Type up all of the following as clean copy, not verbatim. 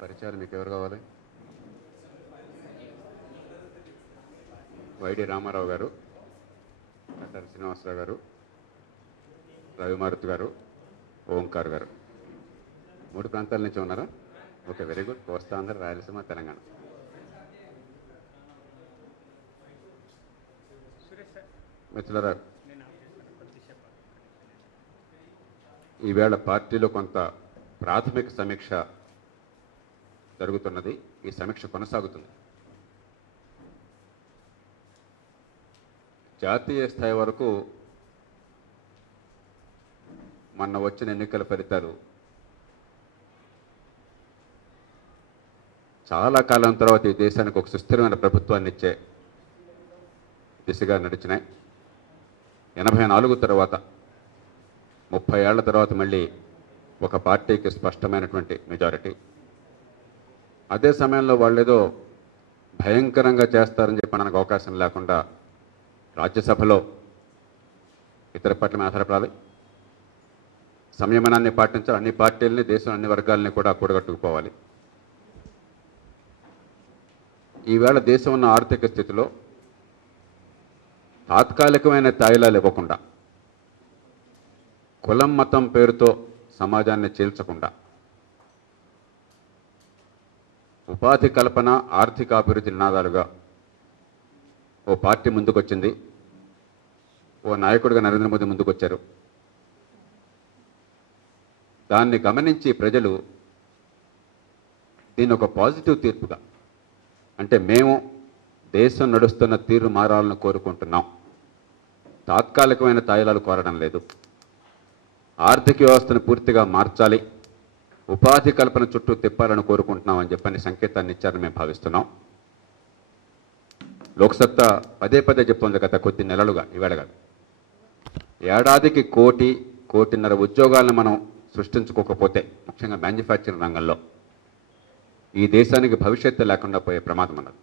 పరిచయాలు మీకు ఎవరు కావాలి? వైడి రామారావు గారు, కట్టారి శ్రీనివాసరావు గారు, రవిమారుతి గారు, ఓంకార్ గారు. 3 ప్రాంతాల నుంచి ఉన్నారా? Okay, very good. Kostandhra, Rayalaseema, Telangana. మిత్రులారా, ఈవేళ పార్టీలో కొంత ప్రాథమిక సమీక్ష జరుగుతున్నది. ఈ సమీక్ష కొనసాగుతుంది. జాతీయ స్థాయి వరకు మొన్న వచ్చిన ఎన్నికల ఫలితాలు చాలా కాలం తర్వాత ఈ దేశానికి ఒక సుస్థిరమైన ప్రభుత్వాన్ని ఇచ్చే దిశగా నడిచినాయి. 84 తర్వాత 30 ఏళ్ల తర్వాత మళ్ళీ ఒక పార్టీకి స్పష్టమైనటువంటి మెజారిటీ. అదే సమయంలో వాళ్ళు ఏదో భయంకరంగా చేస్తారని చెప్పి మనకు అవకాశం లేకుండా రాజ్యసభలో ఇతర పార్టీల ఆధారపడాలి, సంయమనాన్ని పాటించాలి, అన్ని పార్టీలని, దేశం అన్ని వర్గాలని కూడా కూడగట్టుకుపోవాలి. ఈవేళ దేశం ఉన్న ఆర్థిక స్థితిలో తాత్కాలికమైన తాయిలాలు ఇవ్వకుండా, కులం మతం పేరుతో సమాజాన్ని చీల్చకుండా, ఉపాధి కల్పన, ఆర్థిక అభివృద్ధి నినాదాలుగా ఓ పార్టీ ముందుకొచ్చింది. ఓ నాయకుడిగా నరేంద్ర మోదీ ముందుకొచ్చారు. దాన్ని గమనించి ప్రజలు దీన్ని ఒక పాజిటివ్ తీర్పుగా, అంటే మేము దేశం నడుస్తున్న తీరు మారాలను కోరుకుంటున్నాం, తాత్కాలికమైన తాయిలాలు కోరడం లేదు, ఆర్థిక వ్యవస్థను పూర్తిగా మార్చాలి, ఉపాధి కల్పన చుట్టూ తిప్పాలని కోరుకుంటున్నాం అని చెప్పని సంకేతాన్ని ఇచ్చారని మేము భావిస్తున్నాం. లోక్సత్తా పదే పదే చెప్తుంది గత కొద్ది నెలలుగా, ఈవేళ కాదు. ఏడాదికి 1.5 ఉద్యోగాలను మనం సృష్టించుకోకపోతే, ముఖ్యంగా మ్యానుఫ్యాక్చరింగ్ రంగంలో, ఈ దేశానికి భవిష్యత్తు లేకుండా పోయే ప్రమాదం ఉన్నది.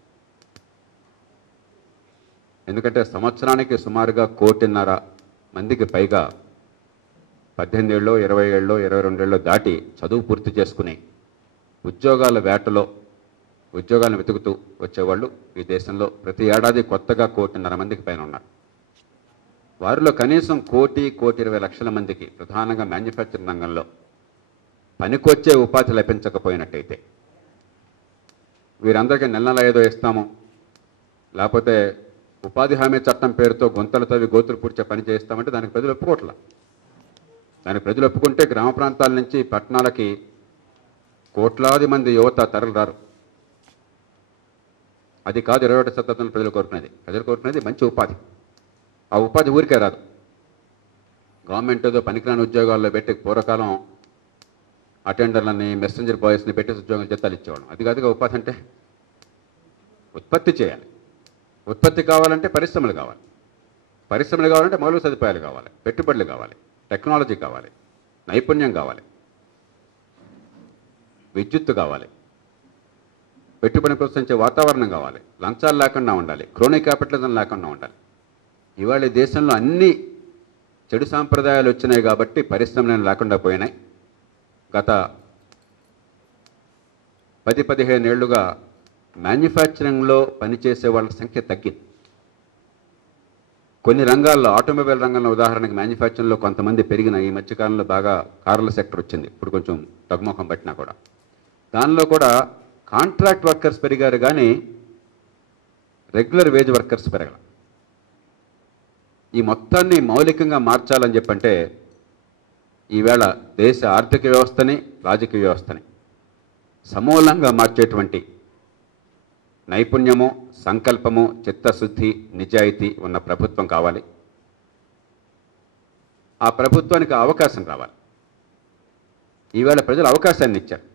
ఎందుకంటే సంవత్సరానికి సుమారుగా 1.5 మందికి పైగా 18 ఏళ్ళో, 20 ఏళ్ళో, 22 ఏళ్ళో దాటి చదువు పూర్తి చేసుకుని ఉద్యోగాల వేటలో ఉద్యోగాలను వెతుకుతూ వచ్చేవాళ్ళు ఈ దేశంలో ప్రతి ఏడాది కొత్తగా 1.5 మందికి పైన ఉన్నారు. వారిలో కనీసం 1,20,00,000 మందికి ప్రధానంగా మ్యానుఫ్యాక్చరింగ్ రంగంలో పనికొచ్చే ఉపాధి లభించకపోయినట్టయితే, వీరందరికీ నెల ఏదో ఇస్తాము, లేకపోతే ఉపాధి హామీ చట్టం పేరుతో గుంతలు తవ్వి గోతులు పూడ్చే పని చేస్తామంటే దానికి ప్రజలు ఒప్పుకోవట్లా. దానికి ప్రజలు ఒప్పుకుంటే గ్రామ ప్రాంతాల నుంచి పట్టణాలకి కోట్లాది మంది యువత తరలిరారు. అది కాదు 21వ శతాబ్దంలో ప్రజలు కోరుకునేది మంచి ఉపాధి. ఆ ఉపాధి ఊరికే రాదు. గవర్నమెంట్ ఏదో పనికిరాని ఉద్యోగాల్లో పెట్టి పూర్వకాలం అటెండర్లని, మెసెంజర్ బాయ్స్ని పెట్టి ఉద్యోగాలు జీతాలు ఇచ్చేవాళ్ళం. అది కాదుగా ఉపాధి అంటే. ఉత్పత్తి చేయాలి. ఉత్పత్తి కావాలంటే పరిశ్రమలు కావాలి. పరిశ్రమలు కావాలంటే మౌలిక సదుపాయాలు కావాలి, పెట్టుబడులు కావాలి, టెక్నాలజీ కావాలి, నైపుణ్యం కావాలి, విద్యుత్తు కావాలి, పెట్టుబడిని ప్రోత్సహించే వాతావరణం కావాలి, లంచాలు లేకుండా ఉండాలి, క్రోనీ క్యాపిటలిజం లేకుండా ఉండాలి. ఇవాళ ఈ దేశంలో అన్ని చెడు సాంప్రదాయాలు వచ్చినాయి కాబట్టి పరిశ్రమలు లేకుండా పోయినాయి. గత 10-15 ఏళ్లుగా మ్యానుఫ్యాక్చరింగ్లో పనిచేసే వాళ్ళ సంఖ్య తగ్గింది. కొన్ని రంగాల్లో, ఆటోమొబైల్ రంగంలో ఉదాహరణకి మ్యానుఫ్యాక్చరింగ్లో కొంతమంది పెరిగిన ఈ మధ్యకాలంలో బాగా కార్ల సెక్టర్ వచ్చింది, ఇప్పుడు కొంచెం తగ్గుముఖం పట్టినా కూడా. దానిలో కూడా కాంట్రాక్ట్ వర్కర్స్ పెరిగారు కానీ రెగ్యులర్ వేజ్ వర్కర్స్ పెరగల. ఈ మొత్తాన్ని మౌలికంగా మార్చాలని చెప్పంటే ఈవేళ దేశ ఆర్థిక వ్యవస్థని, రాజకీయ వ్యవస్థని సమూలంగా మార్చేటువంటి నైపుణ్యము, సంకల్పము, చిత్తశుద్ధి, నిజాయితీ ఉన్న ప్రభుత్వం కావాలి. ఆ ప్రభుత్వానికి అవకాశం రావాలి. ఈవేళ ప్రజలు అవకాశాన్ని ఇచ్చారు.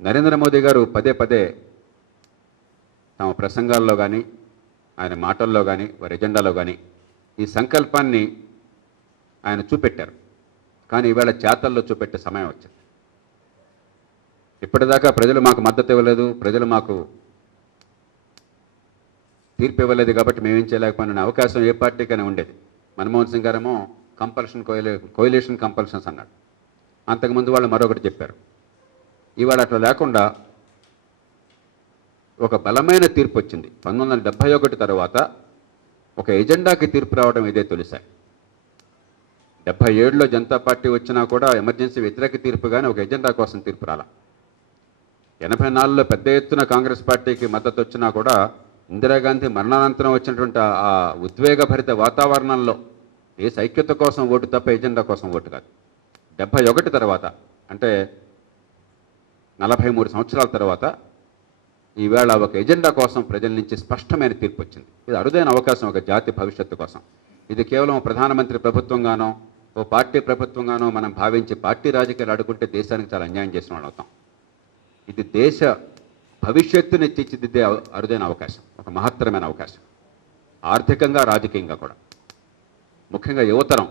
నరేంద్ర మోదీ గారు పదే పదే తమ ప్రసంగాల్లో కానీ, ఆయన మాటల్లో కానీ, వారి ఎజెండాలో కానీ ఈ సంకల్పాన్ని ఆయన చూపెట్టారు. కానీ ఈవేళ చేతల్లో చూపెట్టే సమయం వచ్చింది. ఇప్పటిదాకా ప్రజలు మాకు మద్దతు ఇవ్వలేదు, ప్రజలు మాకు తీర్పు ఇవ్వలేదు కాబట్టి మేమేం చేయలేకపోయిన అవకాశం ఏ పార్టీకైనా ఉండేది. మన్మోహన్ సింగ్ గారేమో కోయిలేషన్ కంపల్షన్స్ అన్నాడు. అంతకుముందు వాళ్ళు మరొకటి చెప్పారు. ఇవాళ అట్లా లేకుండా ఒక బలమైన తీర్పు వచ్చింది. 1971 తర్వాత ఒక ఎజెండాకి తీర్పు రావడం ఇదే తొలిసారి. 77లో జనతా పార్టీ వచ్చినా కూడా ఎమర్జెన్సీ వ్యతిరేక తీర్పుగానే ఒక ఎజెండా కోసం తీర్పు రాల. 84లో పెద్ద ఎత్తున కాంగ్రెస్ పార్టీకి మద్దతు వచ్చినా కూడా ఇందిరాగాంధీ మరణానంతరం వచ్చినటువంటి ఆ ఉద్వేగభరిత వాతావరణంలో దేశ ఐక్యత కోసం ఓటు తప్ప ఎజెండా కోసం ఓటు కాదు. 71 తర్వాత అంటే 43 సంవత్సరాల తర్వాత ఈవేళ ఒక ఎజెండా కోసం ప్రజల నుంచి స్పష్టమైన తీర్పు వచ్చింది. ఇది అరుదైన అవకాశం ఒక జాతి భవిష్యత్తు కోసం. ఇది కేవలం ప్రధానమంత్రి ప్రభుత్వంగానో ఓ పార్టీ ప్రభుత్వంగానో మనం భావించి పార్టీ రాజకీయాలు ఆడుకుంటే దేశానికి చాలా అన్యాయం చేసిన వాళ్ళు అవుతాం. ఇది దేశ భవిష్యత్తుని తీర్చిదిద్దే అరుదైన అవకాశం, ఒక మహత్తరమైన అవకాశం, ఆర్థికంగా రాజకీయంగా కూడా. ముఖ్యంగా యువతరం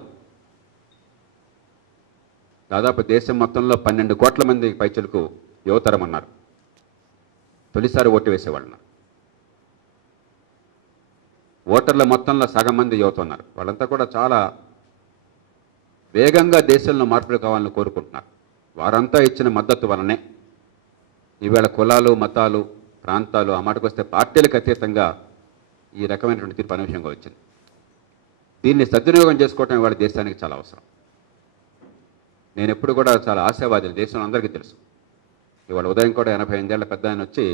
దాదాపు దేశం మొత్తంలో 12 కోట్ల మంది పైచలకు యువతరం అన్నారు. తొలిసారి ఓటు వేసేవాళ్ళు. ఓటర్ల మొత్తంలో సగం మంది యువత ఉన్నారు. వాళ్ళంతా కూడా చాలా వేగంగా దేశంలో మార్పులు కావాలని కోరుకుంటున్నారు. వారంతా ఇచ్చిన మద్దతు వలనే ఈవేళ కులాలు, మతాలు, ప్రాంతాలు, ఆ మాటకొస్తే పార్టీలకు అతీతంగా ఈ రకమైనటువంటి తీర్పు అనూహ్యంగా వచ్చింది. దీన్ని సద్వినియోగం చేసుకోవటం ఇవాళ దేశానికి చాలా అవసరం. నేను ఎప్పుడు కూడా చాలా ఆశావాదిని, దేశంలో అందరికీ తెలుసు. ఇవాళ ఉదయం కూడా 88 ఏళ్ల పెద్ద ఆయన వచ్చి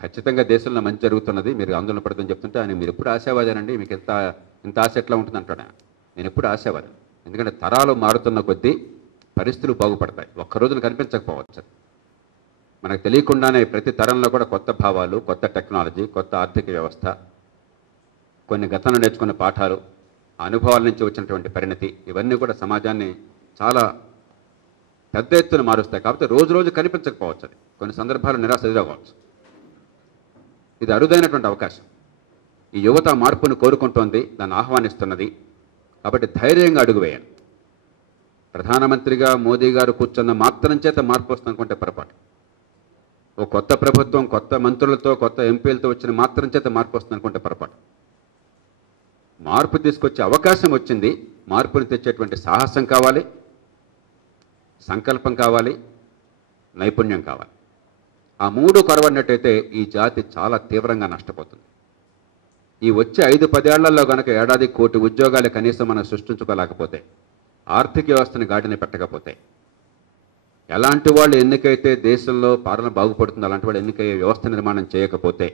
ఖచ్చితంగా దేశంలో మంచి జరుగుతున్నది, మీరు ఆందోళన పడుతుందని చెప్తుంటే ఆయన మీరు ఎప్పుడు ఆశావాదేనండి, మీకు ఇంత ఆశ ఎట్లా ఉంటుంది అంటాడు ఆయన. నేను ఎప్పుడు ఆశావాదిని, ఎందుకంటే తరాలు మారుతున్న కొద్దీ పరిస్థితులు బాగుపడతాయి. ఒక్క రోజున కనిపించకపోవచ్చు. మనకు తెలియకుండానే ప్రతి తరంలో కూడా కొత్త భావాలు, కొత్త టెక్నాలజీ, కొత్త ఆర్థిక వ్యవస్థ, కొన్ని గతంలో నేర్చుకున్న పాఠాలు, అనుభవాల నుంచి వచ్చినటువంటి పరిణతి, ఇవన్నీ కూడా సమాజాన్ని చాలా పెద్ద ఎత్తున మారుస్తాయి. కాబట్టి రోజు రోజు కనిపించకపోవచ్చు. అది కొన్ని సందర్భాలు నిరాశ ఎదురవ్వచ్చు. ఇది అరుదైనటువంటి అవకాశం. ఈ యువత మార్పును కోరుకుంటోంది, దాన్ని ఆహ్వానిస్తున్నది. కాబట్టి ధైర్యంగా అడుగు వేయాలి. ప్రధానమంత్రిగా మోదీ గారు కూర్చున్న మాత్రం చేత మార్పు వస్తుంది అనుకుంటే పొరపాటు. ఓ కొత్త ప్రభుత్వం, కొత్త మంత్రులతో, కొత్త ఎంపీలతో వచ్చిన మాత్రం చేత మార్పు వస్తుంది అనుకుంటే పొరపాటు. మార్పు తీసుకొచ్చే అవకాశం వచ్చింది. మార్పుని తెచ్చేటువంటి సాహసం కావాలి, సంకల్పం కావాలి, నైపుణ్యం కావాలి. ఆ మూడు కొరవన్నట్టయితే ఈ జాతి చాలా తీవ్రంగా నష్టపోతుంది. ఈ వచ్చే 5-10 ఏళ్లలో కనుక ఏడాది 1 కోటి ఉద్యోగాలు కనీసం మనం సృష్టించుకోలేకపోతే, ఆర్థిక వ్యవస్థని గాడిని పెట్టకపోతే, ఎలాంటి వాళ్ళు ఎన్నికైతే దేశంలో పాలన బాగుపడుతుంది, అలాంటి వాళ్ళు ఎన్నికయ్యే వ్యవస్థ నిర్మాణం చేయకపోతే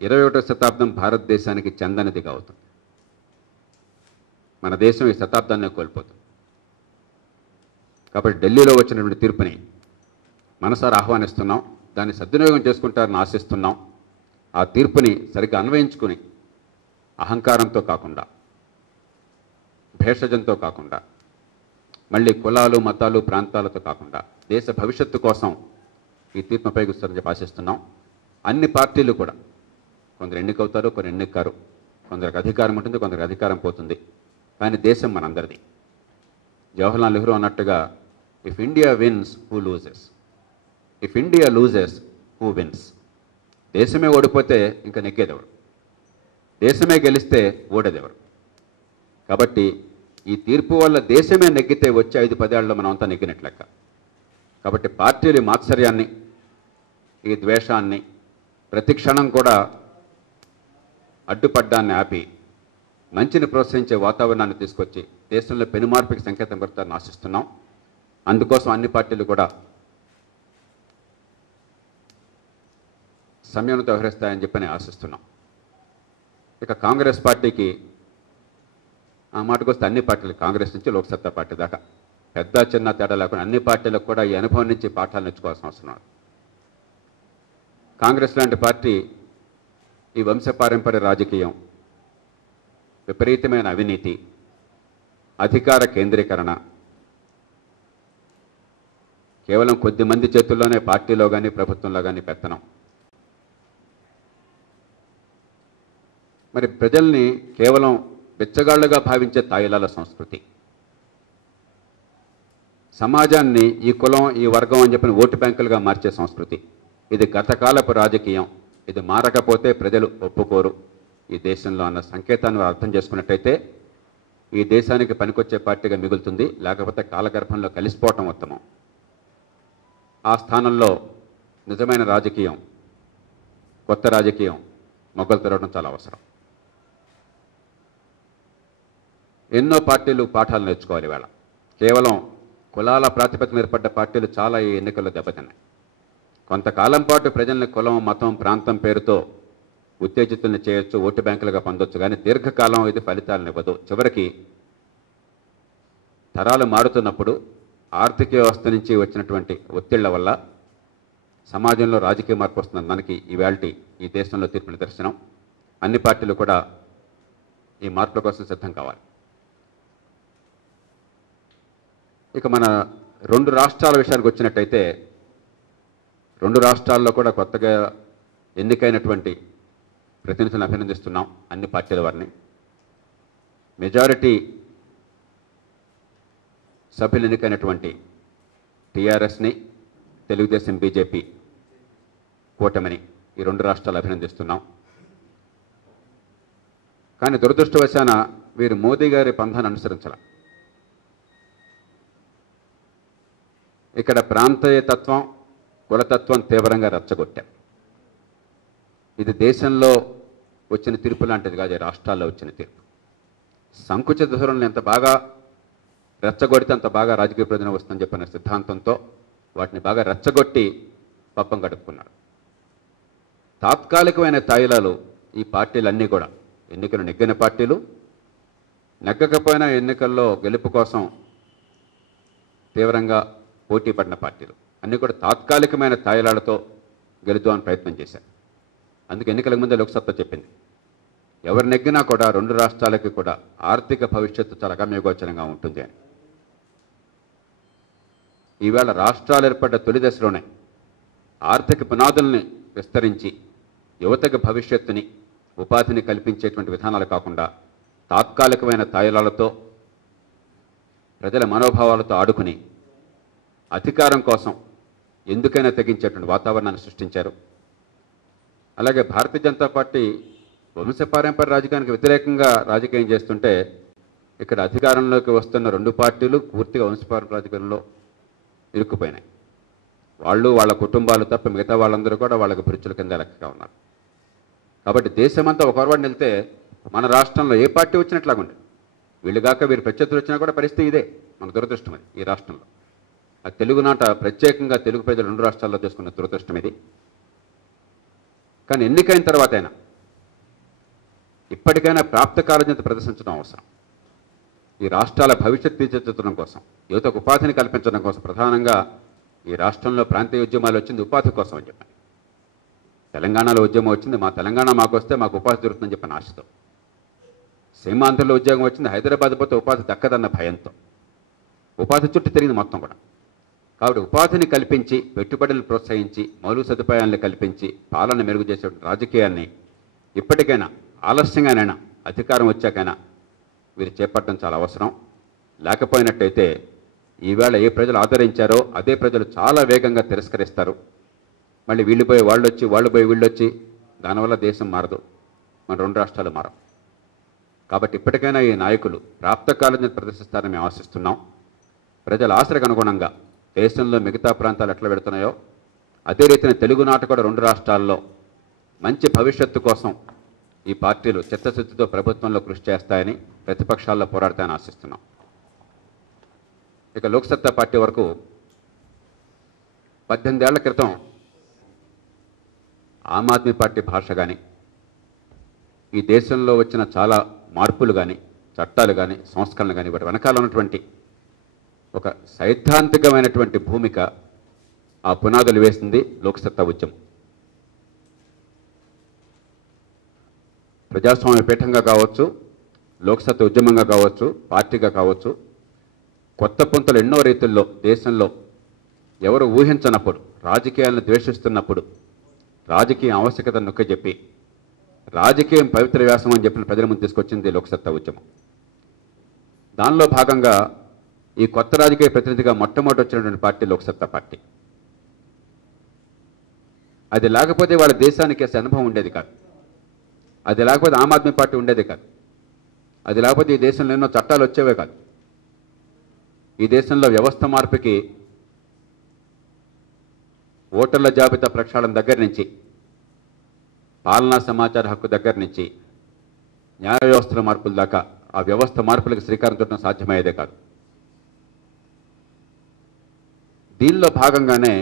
21వ శతాబ్దం భారతదేశానికి చెందనిదిగా అవుతుంది. మన దేశం ఈ శతాబ్దాన్ని కోల్పోతుంది. కాబట్టి ఢిల్లీలో వచ్చినటువంటి తీర్పుని మనసారా ఆహ్వానిస్తున్నాం. దాన్ని సద్వినియోగం చేసుకుంటారని ఆశిస్తున్నాం. ఆ తీర్పుని సరిగ్గా అన్వయించుకుని అహంకారంతో కాకుండా, భేషజంతో కాకుండా, మళ్ళీ కులాలు, మతాలు, ప్రాంతాలతో కాకుండా దేశ భవిష్యత్తు కోసం ఈ తీర్పును ఉపయోగిస్తారని చెప్పి ఆశిస్తున్నాం. అన్ని పార్టీలు కూడా కొందరు ఎన్నికవుతారు, కొన్ని ఎన్నికారు, కొందరికి అధికారం ఉంటుంది, కొందరికి అధికారం పోతుంది. కానీ దేశం మనందరిది. జవహర్లాల్ నెహ్రూ అన్నట్టుగా if India wins who loses, if India loses who wins. దేశమే ఓడిపోతే ఇంకా నెగ్గేదెవరు, దేశమే గెలిస్తే ఓడేదెవరు. కాబట్టి ఈ తీర్పు వల్ల దేశమే నెగ్గితే వచ్చే 5-10 ఏళ్లలో మనం అంతా నెగ్గినట్లు లెక్క. కాబట్టి పార్టీలు మాత్సర్యాన్ని, ఈ ద్వేషాన్ని, ప్రతి క్షణం కూడా అడ్డుపడ్డాన్ని ఆపి మంచిని ప్రోత్సహించే వాతావరణాన్ని తీసుకొచ్చి దేశంలో పెనుమార్పుకి సంకేతం పెడతారని ఆశిస్తున్నాం. అందుకోసం అన్ని పార్టీలు కూడా సంయమనంతో వ్యవహరిస్తాయని చెప్పని ఆశిస్తున్నాం. ఇక కాంగ్రెస్ పార్టీకి ఆ మాటకు వస్తే అన్ని పార్టీలు, కాంగ్రెస్ నుంచి లోక్సత్తా పార్టీ దాకా పెద్ద చిన్న తేడా లేకుండా అన్ని పార్టీలకు కూడా ఈ అనుభవం నుంచి పాఠాలు నేర్చుకోవాల్సిన అవసరం ఉంది. కాంగ్రెస్ లాంటి పార్టీ ఈ వంశపారంపర్య రాజకీయం, విపరీతమైన అవినీతి, అధికార కేంద్రీకరణ, కేవలం కొద్ది మంది చేతుల్లోనే పార్టీలో కానీ ప్రభుత్వంలో కానీ పెత్తనం, మరి ప్రజల్ని కేవలం బిచ్చగాళ్లుగా భావించే తాయిలాల సంస్కృతి, సమాజాన్ని ఈ కులం, ఈ వర్గం అని చెప్పిన ఓటు బ్యాంకులుగా మార్చే సంస్కృతి, ఇది గతకాలపు రాజకీయం. ఇది మారకపోతే ప్రజలు ఒప్పుకోరు ఈ దేశంలో అన్న సంకేతాన్ని అర్థం చేసుకున్నట్టయితే ఈ దేశానికి పనికొచ్చే పార్టీగా మిగులుతుంది, లేకపోతే కాలగర్భంలో కలిసిపోవటం ఉత్తమం. ఆ స్థానంలో నిజమైన రాజకీయం, కొత్త రాజకీయం మొగ్గలు తెరవడం చాలా అవసరం. ఎన్నో పార్టీలు పాఠాలు నేర్చుకోవాలి. ఇవాళ కేవలం కులాల ప్రాతిపదికన ఏర్పడ్డ పార్టీలు చాలా ఈ ఎన్నికల్లో దెబ్బతిన్నాయి. కొంతకాలం పాటు ప్రజల్ని కులం, మతం, ప్రాంతం పేరుతో ఉత్తేజితుల్ని చేయొచ్చు, ఓటు బ్యాంకులుగా పొందొచ్చు, కానీ దీర్ఘకాలం ఇది ఫలితాలను ఇవ్వదు. చివరికి తరాలు మారుతున్నప్పుడు ఆర్థిక వ్యవస్థ నుంచి వచ్చినటువంటి ఒత్తిళ్ల వల్ల సమాజంలో రాజకీయ మార్పు వస్తుందని మనకి ఈవేళ ఈ దేశంలో తీర్పు నిదర్శనం. అన్ని పార్టీలు కూడా ఈ మార్పుల కోసం సిద్ధం కావాలి. ఇక మన 2 రాష్ట్రాల విషయానికి వచ్చినట్టయితే, 2 రాష్ట్రాల్లో కూడా కొత్తగా ఎన్నికైనటువంటి ప్రతినిధులను అభినందిస్తున్నాం, అన్ని పార్టీల వారిని. మెజారిటీ సభ్యులు ఎన్నికైనటువంటి టీఆర్ఎస్ని, తెలుగుదేశం, బీజేపీ కూటమిని ఈ 2 రాష్ట్రాలు అభినందిస్తున్నాం. కానీ దురదృష్టవశాన వీరు మోదీ గారి పంథాన్ని అనుసరించాల. ఇక్కడ ప్రాంతీయతత్వం, కులతత్వం తీవ్రంగా రెచ్చగొట్టారు. ఇది దేశంలో వచ్చిన తీర్పు లాంటిది కాదు, ఈ రాష్ట్రాల్లో వచ్చిన తీర్పు. సంకుచిత ధోరణులు ఎంత బాగా రెచ్చగొడితే అంత బాగా రాజకీయ ప్రయోజనం వస్తుందని చెప్పిన సిద్ధాంతంతో వాటిని బాగా రెచ్చగొట్టి పప్పం గడుపుకున్నారు. తాత్కాలికమైన తాయిలాలు ఈ పార్టీలన్నీ కూడా, ఎన్నికలు నెగ్గిన పార్టీలు, నెగ్గకపోయినా ఎన్నికల్లో గెలుపు కోసం తీవ్రంగా పోటీ పడిన పార్టీలు అన్నీ కూడా తాత్కాలికమైన తాయిలాలతో గెలుద్దామని ప్రయత్నం చేశారు. అందుకే ఎన్నికలకు ముందే లోక్సత్తా చెప్పింది, ఎవరు నెగ్గినా కూడా 2 రాష్ట్రాలకి కూడా ఆర్థిక భవిష్యత్తు చాలా అగమ్యగోచరంగా ఉంటుంది అని. ఈవేళ రాష్ట్రాలు ఏర్పడ్డ తొలి దశలోనే ఆర్థిక పునాదుల్ని విస్తరించి యువతకు భవిష్యత్తుని, ఉపాధిని కల్పించేటువంటి విధానాలు కాకుండా తాత్కాలికమైన తాయిలాలతో, ప్రజల మనోభావాలతో ఆడుకుని అధికారం కోసం ఎందుకైనా తెగించేటువంటి వాతావరణాన్ని సృష్టించారు. అలాగే భారతీయ జనతా పార్టీ వంశపారంపర్య రాజకీయానికి వ్యతిరేకంగా రాజకీయం చేస్తుంటే, ఇక్కడ అధికారంలోకి వస్తున్న 2 పార్టీలు పూర్తిగా వంశపారంపర్య రాజకీయంలో ఇరుక్కుపోయినాయి. వాళ్ళు, వాళ్ళ కుటుంబాలు తప్ప మిగతా వాళ్ళందరూ కూడా వాళ్ళకి పిరుచుల కింద లెక్కగా ఉన్నారు. కాబట్టి దేశమంతా ఒక వరవాడిని వెళ్తే మన రాష్ట్రంలో ఏ పార్టీ వచ్చినట్లాగుండే, వీళ్ళు కాక వీరు ప్రత్యర్థులు వచ్చినా కూడా పరిస్థితి ఇదే. మన దురదృష్టం అది ఈ రాష్ట్రంలో. ఆ తెలుగునాట ప్రత్యేకంగా తెలుగు ప్రజలు 2 రాష్ట్రాల్లో చేసుకున్న దురదృష్టం ఇది. కానీ ఎన్నికైన తర్వాతైనా ఇప్పటికైనా ప్రాప్త కార్యజ్ఞత ప్రదర్శించడం అవసరం. ఈ రాష్ట్రాల భవిష్యత్తు తీర్చిదిద్దడం కోసం, యువతకు ఉపాధిని కల్పించడం కోసం, ప్రధానంగా ఈ రాష్ట్రంలో ప్రాంతీయ ఉద్యమాలు వచ్చింది ఉపాధి కోసం అని చెప్పాను. తెలంగాణలో ఉద్యమం వచ్చింది, మా తెలంగాణ మాకు వస్తే మాకు ఉపాధి దొరుకుతుందని చెప్పిన ఆశతో. సీమాంధ్రలో ఉద్యోగం వచ్చింది, హైదరాబాద్ పోతే ఉపాధి దక్కదన్న భయంతో ఉపాధి చుట్టూ తిరిగింది మొత్తం కూడా. కాబట్టి ఉపాధిని కల్పించి, పెట్టుబడులు ప్రోత్సహించి, మౌలిక సదుపాయాలను కల్పించి, పాలన మెరుగు చేసే రాజకీయాన్ని ఇప్పటికైనా, ఆలస్యంగానైనా, అధికారం వచ్చాకైనా వీరు చేపట్టడం చాలా అవసరం. లేకపోయినట్టయితే ఈవేళ ఏ ప్రజలు ఆదరించారో అదే ప్రజలు చాలా వేగంగా తిరస్కరిస్తారు. మళ్ళీ వీళ్ళు పోయి వాళ్ళు వచ్చి, వాళ్ళు పోయి వీళ్ళు వచ్చి, దానివల్ల దేశం మారదు, మన 2 రాష్ట్రాలు మారవు. కాబట్టి ఇప్పటికైనా ఈ నాయకులు ప్రాప్తకాలను ప్రదర్శిస్తారని మేము ఆశిస్తున్నాం. ప్రజల ఆశలకు అనుగుణంగా దేశంలో మిగతా ప్రాంతాలు ఎట్లా పెడుతున్నాయో అదే రీతిన తెలుగునాట కూడా 2 రాష్ట్రాల్లో మంచి భవిష్యత్తు కోసం ఈ పార్టీలు చిత్తశుద్ధితో ప్రభుత్వంలో కృషి చేస్తాయని, ప్రతిపక్షాల్లో పోరాడతాయని ఆశిస్తున్నాం. ఇక లోక్సత్తా పార్టీ వరకు 18 ఏళ్ల క్రితం ఆమ్ ఆద్మీ పార్టీ భాష కానీ, ఈ దేశంలో వచ్చిన చాలా మార్పులు కానీ, చట్టాలు కానీ, సంస్కరణలు కానీ, వాటి వెనకాల ఉన్నటువంటి ఒక సైద్ధాంతికమైనటువంటి భూమిక, ఆ పునాదులు వేసింది లోక్సత్తా ఉద్యమం. ప్రజాస్వామ్య పీఠంగా కావచ్చు, లోక్సత్తా ఉద్యమంగా కావచ్చు, పార్టీగా కావచ్చు, కొత్త పుంతలు ఎన్నో రీతుల్లో దేశంలో ఎవరు ఊహించనప్పుడు, రాజకీయాలను ద్వేషిస్తున్నప్పుడు రాజకీయ ఆవశ్యకతను నొక్కిచెప్పి రాజకీయం పవిత్ర వ్యాసం అని చెప్పిన ప్రజల ముందు తీసుకొచ్చింది లోక్సత్తా ఉద్యమం. దానిలో భాగంగా ఈ కొత్త రాజకీయ ప్రతినిధిగా మొట్టమొదటి వచ్చినటువంటి పార్టీ లోక్సత్తా పార్టీ. అది లేకపోతే వాళ్ళ దేశానికి అసలు అనుభవం ఉండేది కాదు. అది లేకపోతే ఆమ్ ఆద్మీ పార్టీ ఉండేది కాదు. అది లేకపోతే ఈ దేశంలో ఎన్నో చట్టాలు వచ్చేవే కాదు. ఈ దేశంలో వ్యవస్థ మార్పుకి ఓటర్ల జాబితా ప్రక్షాళన దగ్గర నుంచి, పాలనా సమాచార హక్కు దగ్గర నుంచి, న్యాయ వ్యవస్థల మార్పుల దాకా ఆ వ్యవస్థ మార్పులకు శ్రీకారం చుట్టడం సాధ్యమయ్యేదే కాదు. దీనిలో భాగంగానే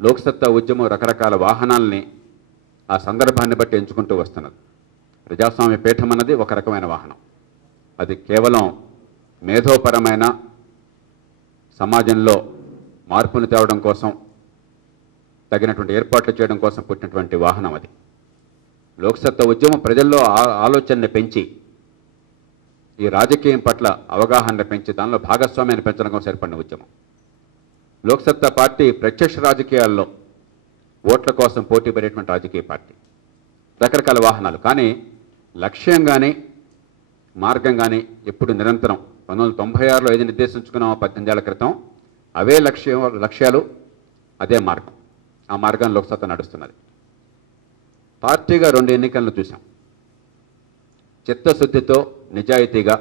లోక్సత్తా ఉద్యమం రకరకాల వాహనాలని ఆ సందర్భాన్ని బట్టి ఎంచుకుంటూ వస్తున్నది. ప్రజాస్వామ్య పీఠం అన్నది ఒక రకమైన వాహనం. అది కేవలం మేధోపరమైన సమాజంలో మార్పును తేవడం కోసం, తగినటువంటి ఏర్పాట్లు చేయడం కోసం పుట్టినటువంటి వాహనం అది. లోక్సత్తా ఉద్యమం ప్రజల్లో ఆలోచనని పెంచి, ఈ రాజకీయం పట్ల అవగాహన పెంచి, దానిలో భాగస్వామ్యాన్ని పెంచడం కోసం ఏర్పడిన ఉద్యమం. లోక్సత్తా పార్టీ ప్రత్యక్ష రాజకీయాల్లో ఓట్ల కోసం పోటీ పడేటువంటి రాజకీయ పార్టీ. రకరకాల వాహనాలు, కానీ లక్ష్యం కానీ మార్గం కానీ ఎప్పుడు నిరంతరం 1996లో ఏది నిర్దేశించుకున్నామో 18 ఏళ్ల క్రితం, అవే లక్ష్యాలు, అదే మార్గం. ఆ మార్గం లోక్సత్తా నడుస్తున్నది. పార్టీగా 2 ఎన్నికలను చూసాం. చిత్తశుద్ధితో, నిజాయితీగా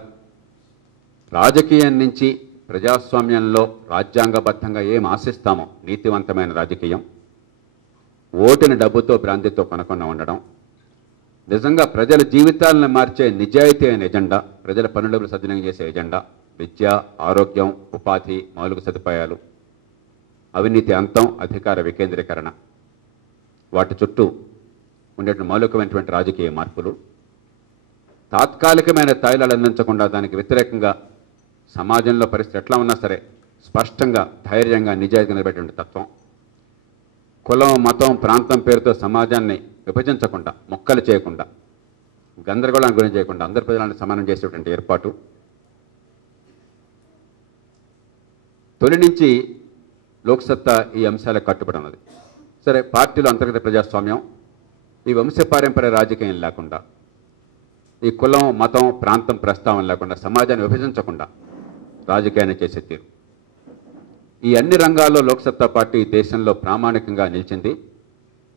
రాజకీయం నుంచి ప్రజాస్వామ్యంలో రాజ్యాంగబద్ధంగా ఏం ఆశిస్తామో నీతివంతమైన రాజకీయం, ఓటుని డబ్బుతో భ్రాంతితో కొనకుండా ఉండడం, నిజంగా ప్రజల జీవితాలను మార్చే నిజాయితీ అయిన ఎజెండా, ప్రజల పనులను సద్వినియోగం చేసే ఎజెండా, విద్య, ఆరోగ్యం, ఉపాధి, మౌలిక సదుపాయాలు, అవినీతి అంతం, అధికార వికేంద్రీకరణ, వాటి చుట్టూ ఉండేటువంటి మౌలికమైనటువంటి రాజకీయ మార్పులు, తాత్కాలికమైన తాయిలాలు అందించకుండా దానికి వ్యతిరేకంగా సమాజంలో పరిస్థితి ఎట్లా ఉన్నా సరే స్పష్టంగా, ధైర్యంగా, నిజాయితీగా నిలబెట్టే తత్వం, కులం, మతం, ప్రాంతం పేరుతో సమాజాన్ని విభజించకుండా, మొక్కలు చేయకుండా, గందరగోళానికి గురి చేయకుండా అందరి ప్రజలను సమానం చేసేటువంటి ఏర్పాటు. తొలి నుంచి లోక్సత్తా ఈ అంశాలకు కట్టుబడి ఉన్నది. సరే, పార్టీలో అంతర్గత ప్రజాస్వామ్యం, ఈ వంశపారంపర్య రాజకీయం లేకుండా, ఈ కులం, మతం, ప్రాంతం ప్రస్తావన లేకుండా, సమాజాన్ని విభజించకుండా రాజకీయాన్ని చేసే తీరు, ఈ అన్ని రంగాల్లో లోక్సత్తా పార్టీ దేశంలో ప్రామాణికంగా నిలిచింది.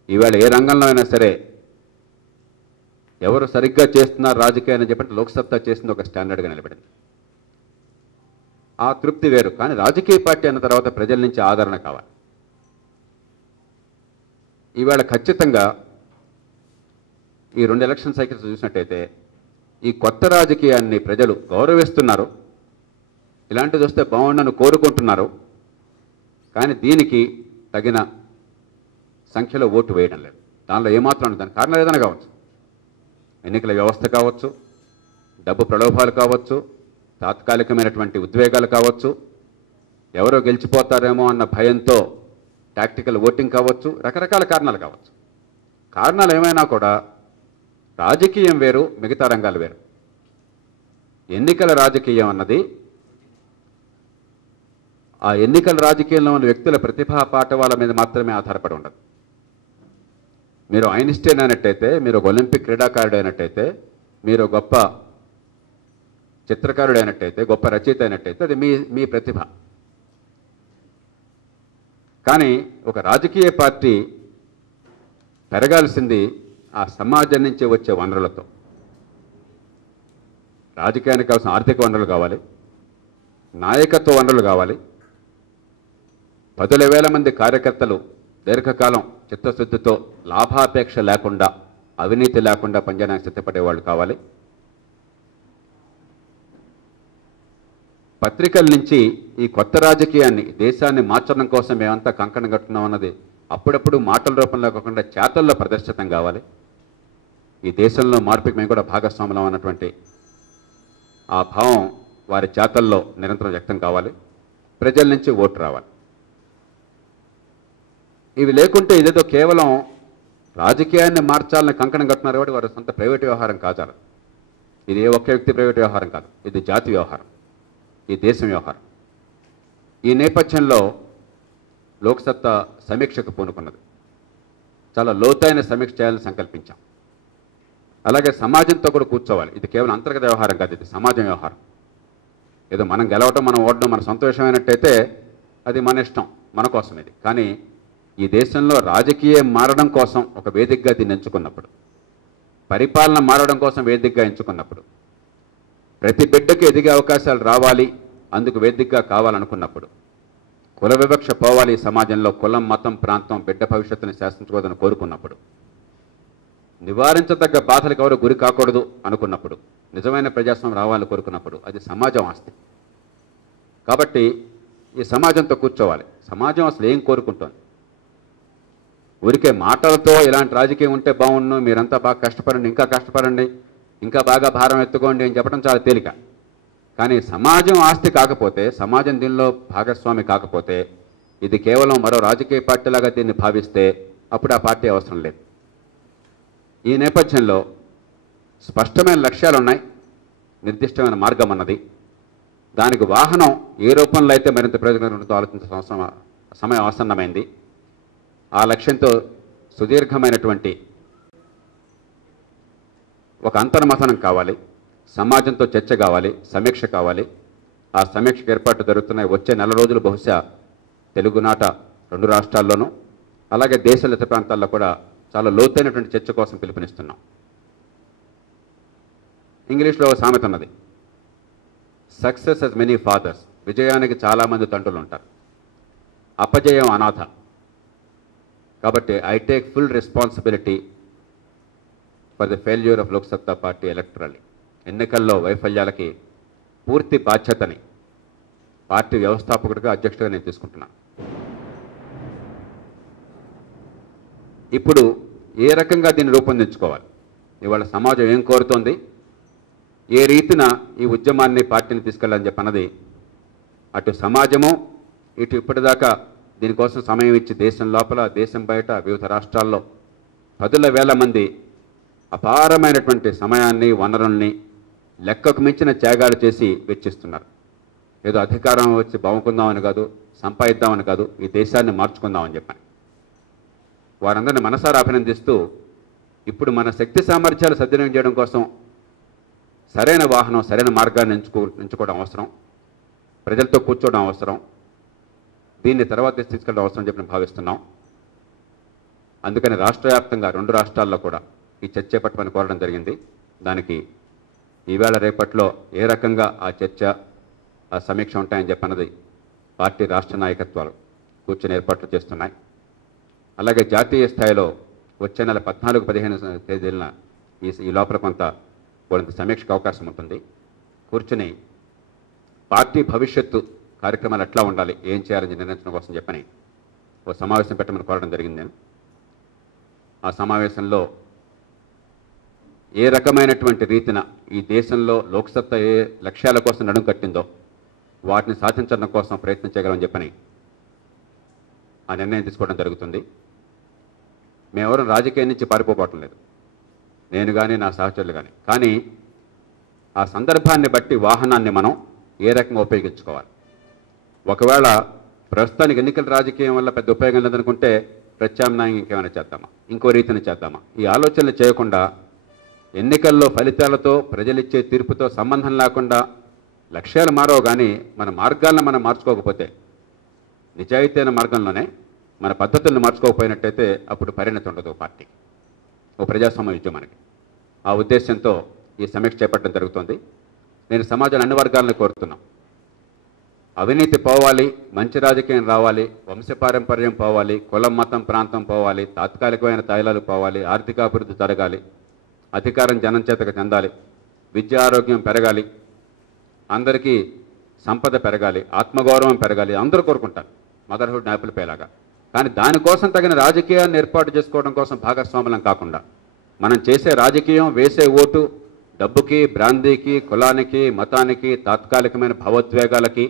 ఈవేళ ఏ రంగంలో అయినా సరే ఎవరు సరిగ్గా చేస్తున్నారు రాజకీయాన్ని చెప్పంటే లోక్సత్తా చేసింది ఒక స్టాండర్డ్గా నిలబడింది. ఆ తృప్తి వేరు. కానీ రాజకీయ పార్టీ అన్న తర్వాత ప్రజల నుంచి ఆదరణ కావాలి. ఈవేళ ఖచ్చితంగా ఈ 2 ఎలక్షన్ సైకిల్స్ చూసినట్టయితే ఈ కొత్త రాజకీయాన్ని ప్రజలు గౌరవిస్తున్నారు. ఇలాంటిది వస్తే బాగుండని కోరుకుంటున్నారు. కానీ దీనికి తగిన సంఖ్యలో ఓటు వేయడం లేదు. దానిలో ఏమాత్రం దాని కారణం ఏదైనా కావచ్చు, ఎన్నికల వ్యవస్థ కావచ్చు, డబ్బు ప్రలోభాలు కావచ్చు, తాత్కాలికమైనటువంటి ఉద్వేగాలు కావచ్చు, ఎవరో గెలిచిపోతారేమో అన్న భయంతో టాక్టికల్ ఓటింగ్ కావచ్చు, రకరకాల కారణాలు కావచ్చు. కారణాలు ఏమైనా కూడా రాజకీయం వేరు, మిగతా రంగాలు వేరు. ఎన్నికల రాజకీయం అన్నది ఆ ఎన్నికల రాజకీయంలో ఉన్న వ్యక్తుల ప్రతిభా పాఠవాల మీద మాత్రమే ఆధారపడి ఉండదు. మీరు ఐన్స్టైన్ అయినట్టయితే, మీరు ఒక ఒలింపిక్ క్రీడాకారుడు అయినట్టయితే, మీరు గొప్ప చిత్రకారుడు అయినట్టయితే, గొప్ప రచయిత అయినట్టయితే అది మీ ప్రతిభ. కానీ ఒక రాజకీయ పార్టీ పెరగాల్సింది ఆ సమాజం నుంచి వచ్చే వనరులతో. రాజకీయానికి కావాల్సిన ఆర్థిక వనరులు కావాలి, నాయకత్వ వనరులు కావాలి, 10,000 మంది కార్యకర్తలు దీర్ఘకాలం చిత్తశుద్ధితో, లాభాపేక్ష లేకుండా, అవినీతి లేకుండా పనిచేయడానికి సిద్ధపడేవాళ్ళు కావాలి. పత్రికల నుంచి ఈ కొత్త రాజకీయాన్ని, దేశాన్ని మార్చడం కోసం మేమంతా కంకణం కట్టున్నాం అన్నది అప్పుడప్పుడు మాటల రూపంలో కాకుండా చేతల్లో ప్రదర్శితం కావాలి. ఈ దేశంలో మార్పుకి మేము కూడా భాగస్వాములం అన్నటువంటి ఆ భావం వారి చేతల్లో నిరంతరం వ్యక్తం కావాలి. ప్రజల నుంచి ఓటు రావాలి. ఇవి లేకుంటే ఇదేదో కేవలం రాజకీయాన్ని మార్చాలని కంకణం కట్టున్నారు కాబట్టి వారి సొంత ప్రైవేట్ వ్యవహారం కాదు. ఇది ఏ ఒక్క వ్యక్తి ప్రైవేట్ వ్యవహారం కాదు, ఇది జాతి వ్యవహారం, ఈ దేశం వ్యవహారం. ఈ నేపథ్యంలో లోక్సత్తా సమీక్షకు పూనుకున్నది. చాలా లోతైన సమీక్ష చేయాలని సంకల్పించాం. అలాగే సమాజంతో కూడా కూర్చోవాలి. ఇది కేవలం అంతర్గత వ్యవహారం కాదు, ఇది సమాజం వ్యవహారం. ఏదో మనం గెలవటం, మనం ఓడడం మన సొంత విషయం అయినట్టయితే అది మన ఇష్టం, మన కోసం ఇది. కానీ ఈ దేశంలో రాజకీయం మారడం కోసం ఒక వేదికగా దీన్ని ఎంచుకున్నప్పుడు, పరిపాలన మారడం కోసం వేదికగా ఎంచుకున్నప్పుడు, ప్రతి బిడ్డకి ఎదిగే అవకాశాలు రావాలి, అందుకు వేదికగా కావాలనుకున్నప్పుడు, కుల వివక్ష పోవాలి, సమాజంలో కులం, మతం, ప్రాంతం బిడ్డ భవిష్యత్తుని శాసించుకోదని కోరుకున్నప్పుడు, నివారించదగ్గ బాధలకు ఎవరు గురి కాకూడదు అనుకున్నప్పుడు, నిజమైన ప్రజాస్వామ్యం రావాలని కోరుకున్నప్పుడు అది సమాజం ఆస్తి. కాబట్టి ఈ సమాజంతో కూర్చోవాలి. సమాజం అసలు ఏం కోరుకుంటోంది? ఊరికే మాటలతో ఇలాంటి రాజకీయం ఉంటే బాగుండు, మీరంతా బాగా కష్టపడండి, ఇంకా కష్టపడండి, ఇంకా బాగా భారం ఎత్తుకోండి అని చెప్పడం చాలా తేలిక. కానీ సమాజం ఆస్తి కాకపోతే, సమాజం దీనిలో భాగస్వామి కాకపోతే, ఇది కేవలం మరో రాజకీయ పార్టీలాగా దీన్ని భావిస్తే అప్పుడు ఆ పార్టీ అవసరం లేదు. ఈ నేపథ్యంలో స్పష్టమైన లక్ష్యాలు ఉన్నాయి, నిర్దిష్టమైన మార్గం అన్నది. దానికి వాహనం ఏ రూపంలో అయితే మరింత ప్రయోజనకరంతో ఆలోచించాల్సిన సమయం ఆసన్నమైంది. ఆ లక్ష్యంతో సుదీర్ఘమైనటువంటి ఒక అంతర్మథనం కావాలి, సమాజంతో చర్చ కావాలి, సమీక్ష కావాలి. ఆ సమీక్షకు ఏర్పాటు జరుగుతున్నాయి. వచ్చే నెల రోజులు బహుశా తెలుగునాట 2 రాష్ట్రాల్లోనూ అలాగే దేశంలో ఇతర ప్రాంతాల్లో కూడా చాలా లోతైనటువంటి చర్చ కోసం పిలుపునిస్తున్నాం. ఇంగ్లీష్లో ఒక సామెత ఉన్నది, సక్సెస్ హస్ మెనీ ఫాదర్స్. విజయానికి చాలామంది తండ్రులు ఉంటారు, అపజయం అనాథ. కాబట్టి I take full responsibility for the failure of Loksatta party electorally. ఎన్నికల్లో వైఫల్యాలకి పూర్తి బాధ్యతని పార్టీ వ్యవస్థాపకుడిగా, అధ్యక్షుడిగా నేను తీసుకుంటున్నాను. ఇప్పుడు ఏ రకంగా దీన్ని రూపొందించుకోవాలి, ఇవాళ సమాజం ఏం కోరుతోంది, ఏ రీతిన ఈ ఉద్యమాన్ని, పార్టీని తీసుకెళ్ళాలని చెప్పన్నది అటు సమాజము, ఇటు ఇప్పటిదాకా దీనికోసం సమయం ఇచ్చి దేశం లోపల, దేశం బయట, వివిధ రాష్ట్రాల్లో 10,000 మంది అపారమైనటువంటి సమయాన్ని, వనరుల్ని లెక్కకు మించిన త్యాగాలు చేసి వెచ్చిస్తున్నారు. ఏదో అధికారం వచ్చి బాగుందామని కాదు, సంపాదిద్దామని కాదు, ఈ దేశాన్ని మార్చుకుందామని చెప్పాను. వారందరినీ మనసారా అభినందిస్తూ, ఇప్పుడు మన శక్తి సామర్థ్యాలు సద్వినియోగం చేయడం కోసం సరైన వాహనం, సరైన మార్గాన్ని ఎంచుకోవడం అవసరం, ప్రజలతో కూర్చోవడం అవసరం, దీన్ని తర్వాత తీసుకెళ్ళడం అవసరం చెప్పి భావిస్తున్నాం. అందుకని రాష్ట్ర వ్యాప్తంగా 2 రాష్ట్రాల్లో కూడా ఈ చర్చ చేపట్టమని కోరడం జరిగింది. దానికి ఈవేళ రేపట్లో ఏ రకంగా ఆ చర్చ, ఆ సమీక్ష ఉంటాయని చెప్పన్నది పార్టీ రాష్ట్ర నాయకత్వాలు కూర్చొని ఏర్పాట్లు చేస్తున్నాయి. అలాగే జాతీయ స్థాయిలో వచ్చే నెల 14-15 తేదీన ఈ లోపల కొంత సమీక్షకు అవకాశం ఉంటుంది. కూర్చుని పార్టీ భవిష్యత్తు కార్యక్రమాలు ఎట్లా ఉండాలి, ఏం చేయాలని నిర్ణయించడం కోసం చెప్పని ఓ సమావేశం పెట్టమని కోరడం జరిగింది. నేను ఆ సమావేశంలో ఏ రకమైనటువంటి రీతిన ఈ దేశంలో లోక్సత్తా ఏ లక్ష్యాల కోసం నడుం కట్టిందో వాటిని సాధించడం కోసం ప్రయత్నం చేయగలమని చెప్పని ఆ నిర్ణయం తీసుకోవడం జరుగుతుంది. మేమెవరూ రాజకీయం నుంచి పారిపోవటం లేదు, నేను కానీ నా సహచరులు కానీ. కానీ ఆ సందర్భాన్ని బట్టి వాహనాన్ని మనం ఏ రకంగా ఉపయోగించుకోవాలి. ఒకవేళ ప్రస్తుతానికి ఎన్నికల రాజకీయం వల్ల పెద్ద ఉపయోగం లేదనుకుంటే ప్రత్యామ్నాయం ఇంకేమైనా చేద్దామా, ఇంకో రీతిని చేద్దామా, ఈ ఆలోచనలు చేయకుండా ఎన్నికల్లో ఫలితాలతో, ప్రజలిచ్చే తీర్పుతో సంబంధం లేకుండా లక్ష్యాలు మారవు. కానీ మన మార్గాలను మనం మార్చుకోకపోతే, నిజాయితీ అయిన మార్గంలోనే మన పద్ధతులను మార్చుకోకపోయినట్టయితే అప్పుడు పరిణతి ఉండదు పార్టీ, ఓ ప్రజాస్వామ్య ఉద్యమానికి. ఆ ఉద్దేశంతో ఈ సమీక్ష చేపట్టడం జరుగుతుంది. నేను సమాజంలో అన్ని వర్గాలను కోరుతున్నాం, అవినీతి పోవాలి, మంచి రాజకీయం రావాలి, వంశపారంపర్యం పోవాలి, కులం, మతం, ప్రాంతం పోవాలి, తాత్కాలికమైన తాయిలాలు పోవాలి, ఆర్థికాభివృద్ధి జరగాలి, అధికారం జనం చేతకు చెందాలి, విద్య ఆరోగ్యం పెరగాలి, అందరికీ సంపద పెరగాలి, ఆత్మగౌరవం పెరగాలి, అందరూ కోరుకుంటారు మదర్హుడ్ యాపిల్ పేలాగా. కానీ దానికోసం తగిన రాజకీయాన్ని ఏర్పాటు చేసుకోవడం కోసం భాగస్వాములం కాకుండా, మనం చేసే రాజకీయం, వేసే ఓటు డబ్బుకి, బ్రాందీకి, కులానికి, మతానికి, తాత్కాలికమైన భావోద్వేగాలకి,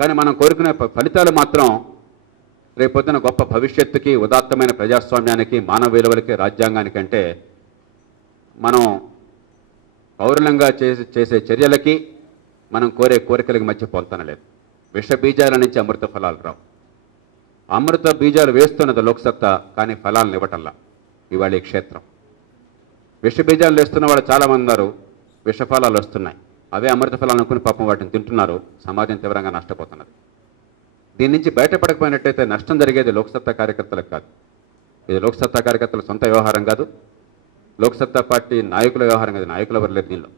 కానీ మనం కోరుకునే ఫలితాలు మాత్రం రేపొద్దున గొప్ప భవిష్యత్తుకి, ఉదాత్తమైన ప్రజాస్వామ్యానికి, మానవ విలువలకి, రాజ్యాంగానికి అంటే మనం పౌరులంగా చేసే చర్యలకి, మనం కోరే కోరికలకి మధ్య పొంతనలేదు. విష బీజాల నుంచి అమృత ఫలాలు రావు. అమృత బీజాలు వేస్తున్నది లోక్సత్తా, కానీ ఫలాలను ఇవ్వటంలా ఇవాళ ఈ క్షేత్రం. విష బీజాలు వేస్తున్న వాళ్ళు చాలామంది ఉన్నారు, విషఫలాలు వస్తున్నాయి. అవే అమృత ఫలాలు అనుకుని పాపం వాటిని తింటున్నారు. సమాజం తీవ్రంగా నష్టపోతున్నది. దీని నుంచి బయటపడకపోయినట్టయితే నష్టం జరిగేది లోక్సత్తా కార్యకర్తలకు కాదు. ఇది లోక్సత్తా కార్యకర్తల సొంత వ్యవహారం కాదు, లోక్సత్తా పార్టీ నాయకుల వ్యవహారం కాదు. నాయకులు ఎవరు లేరు దీనిలో.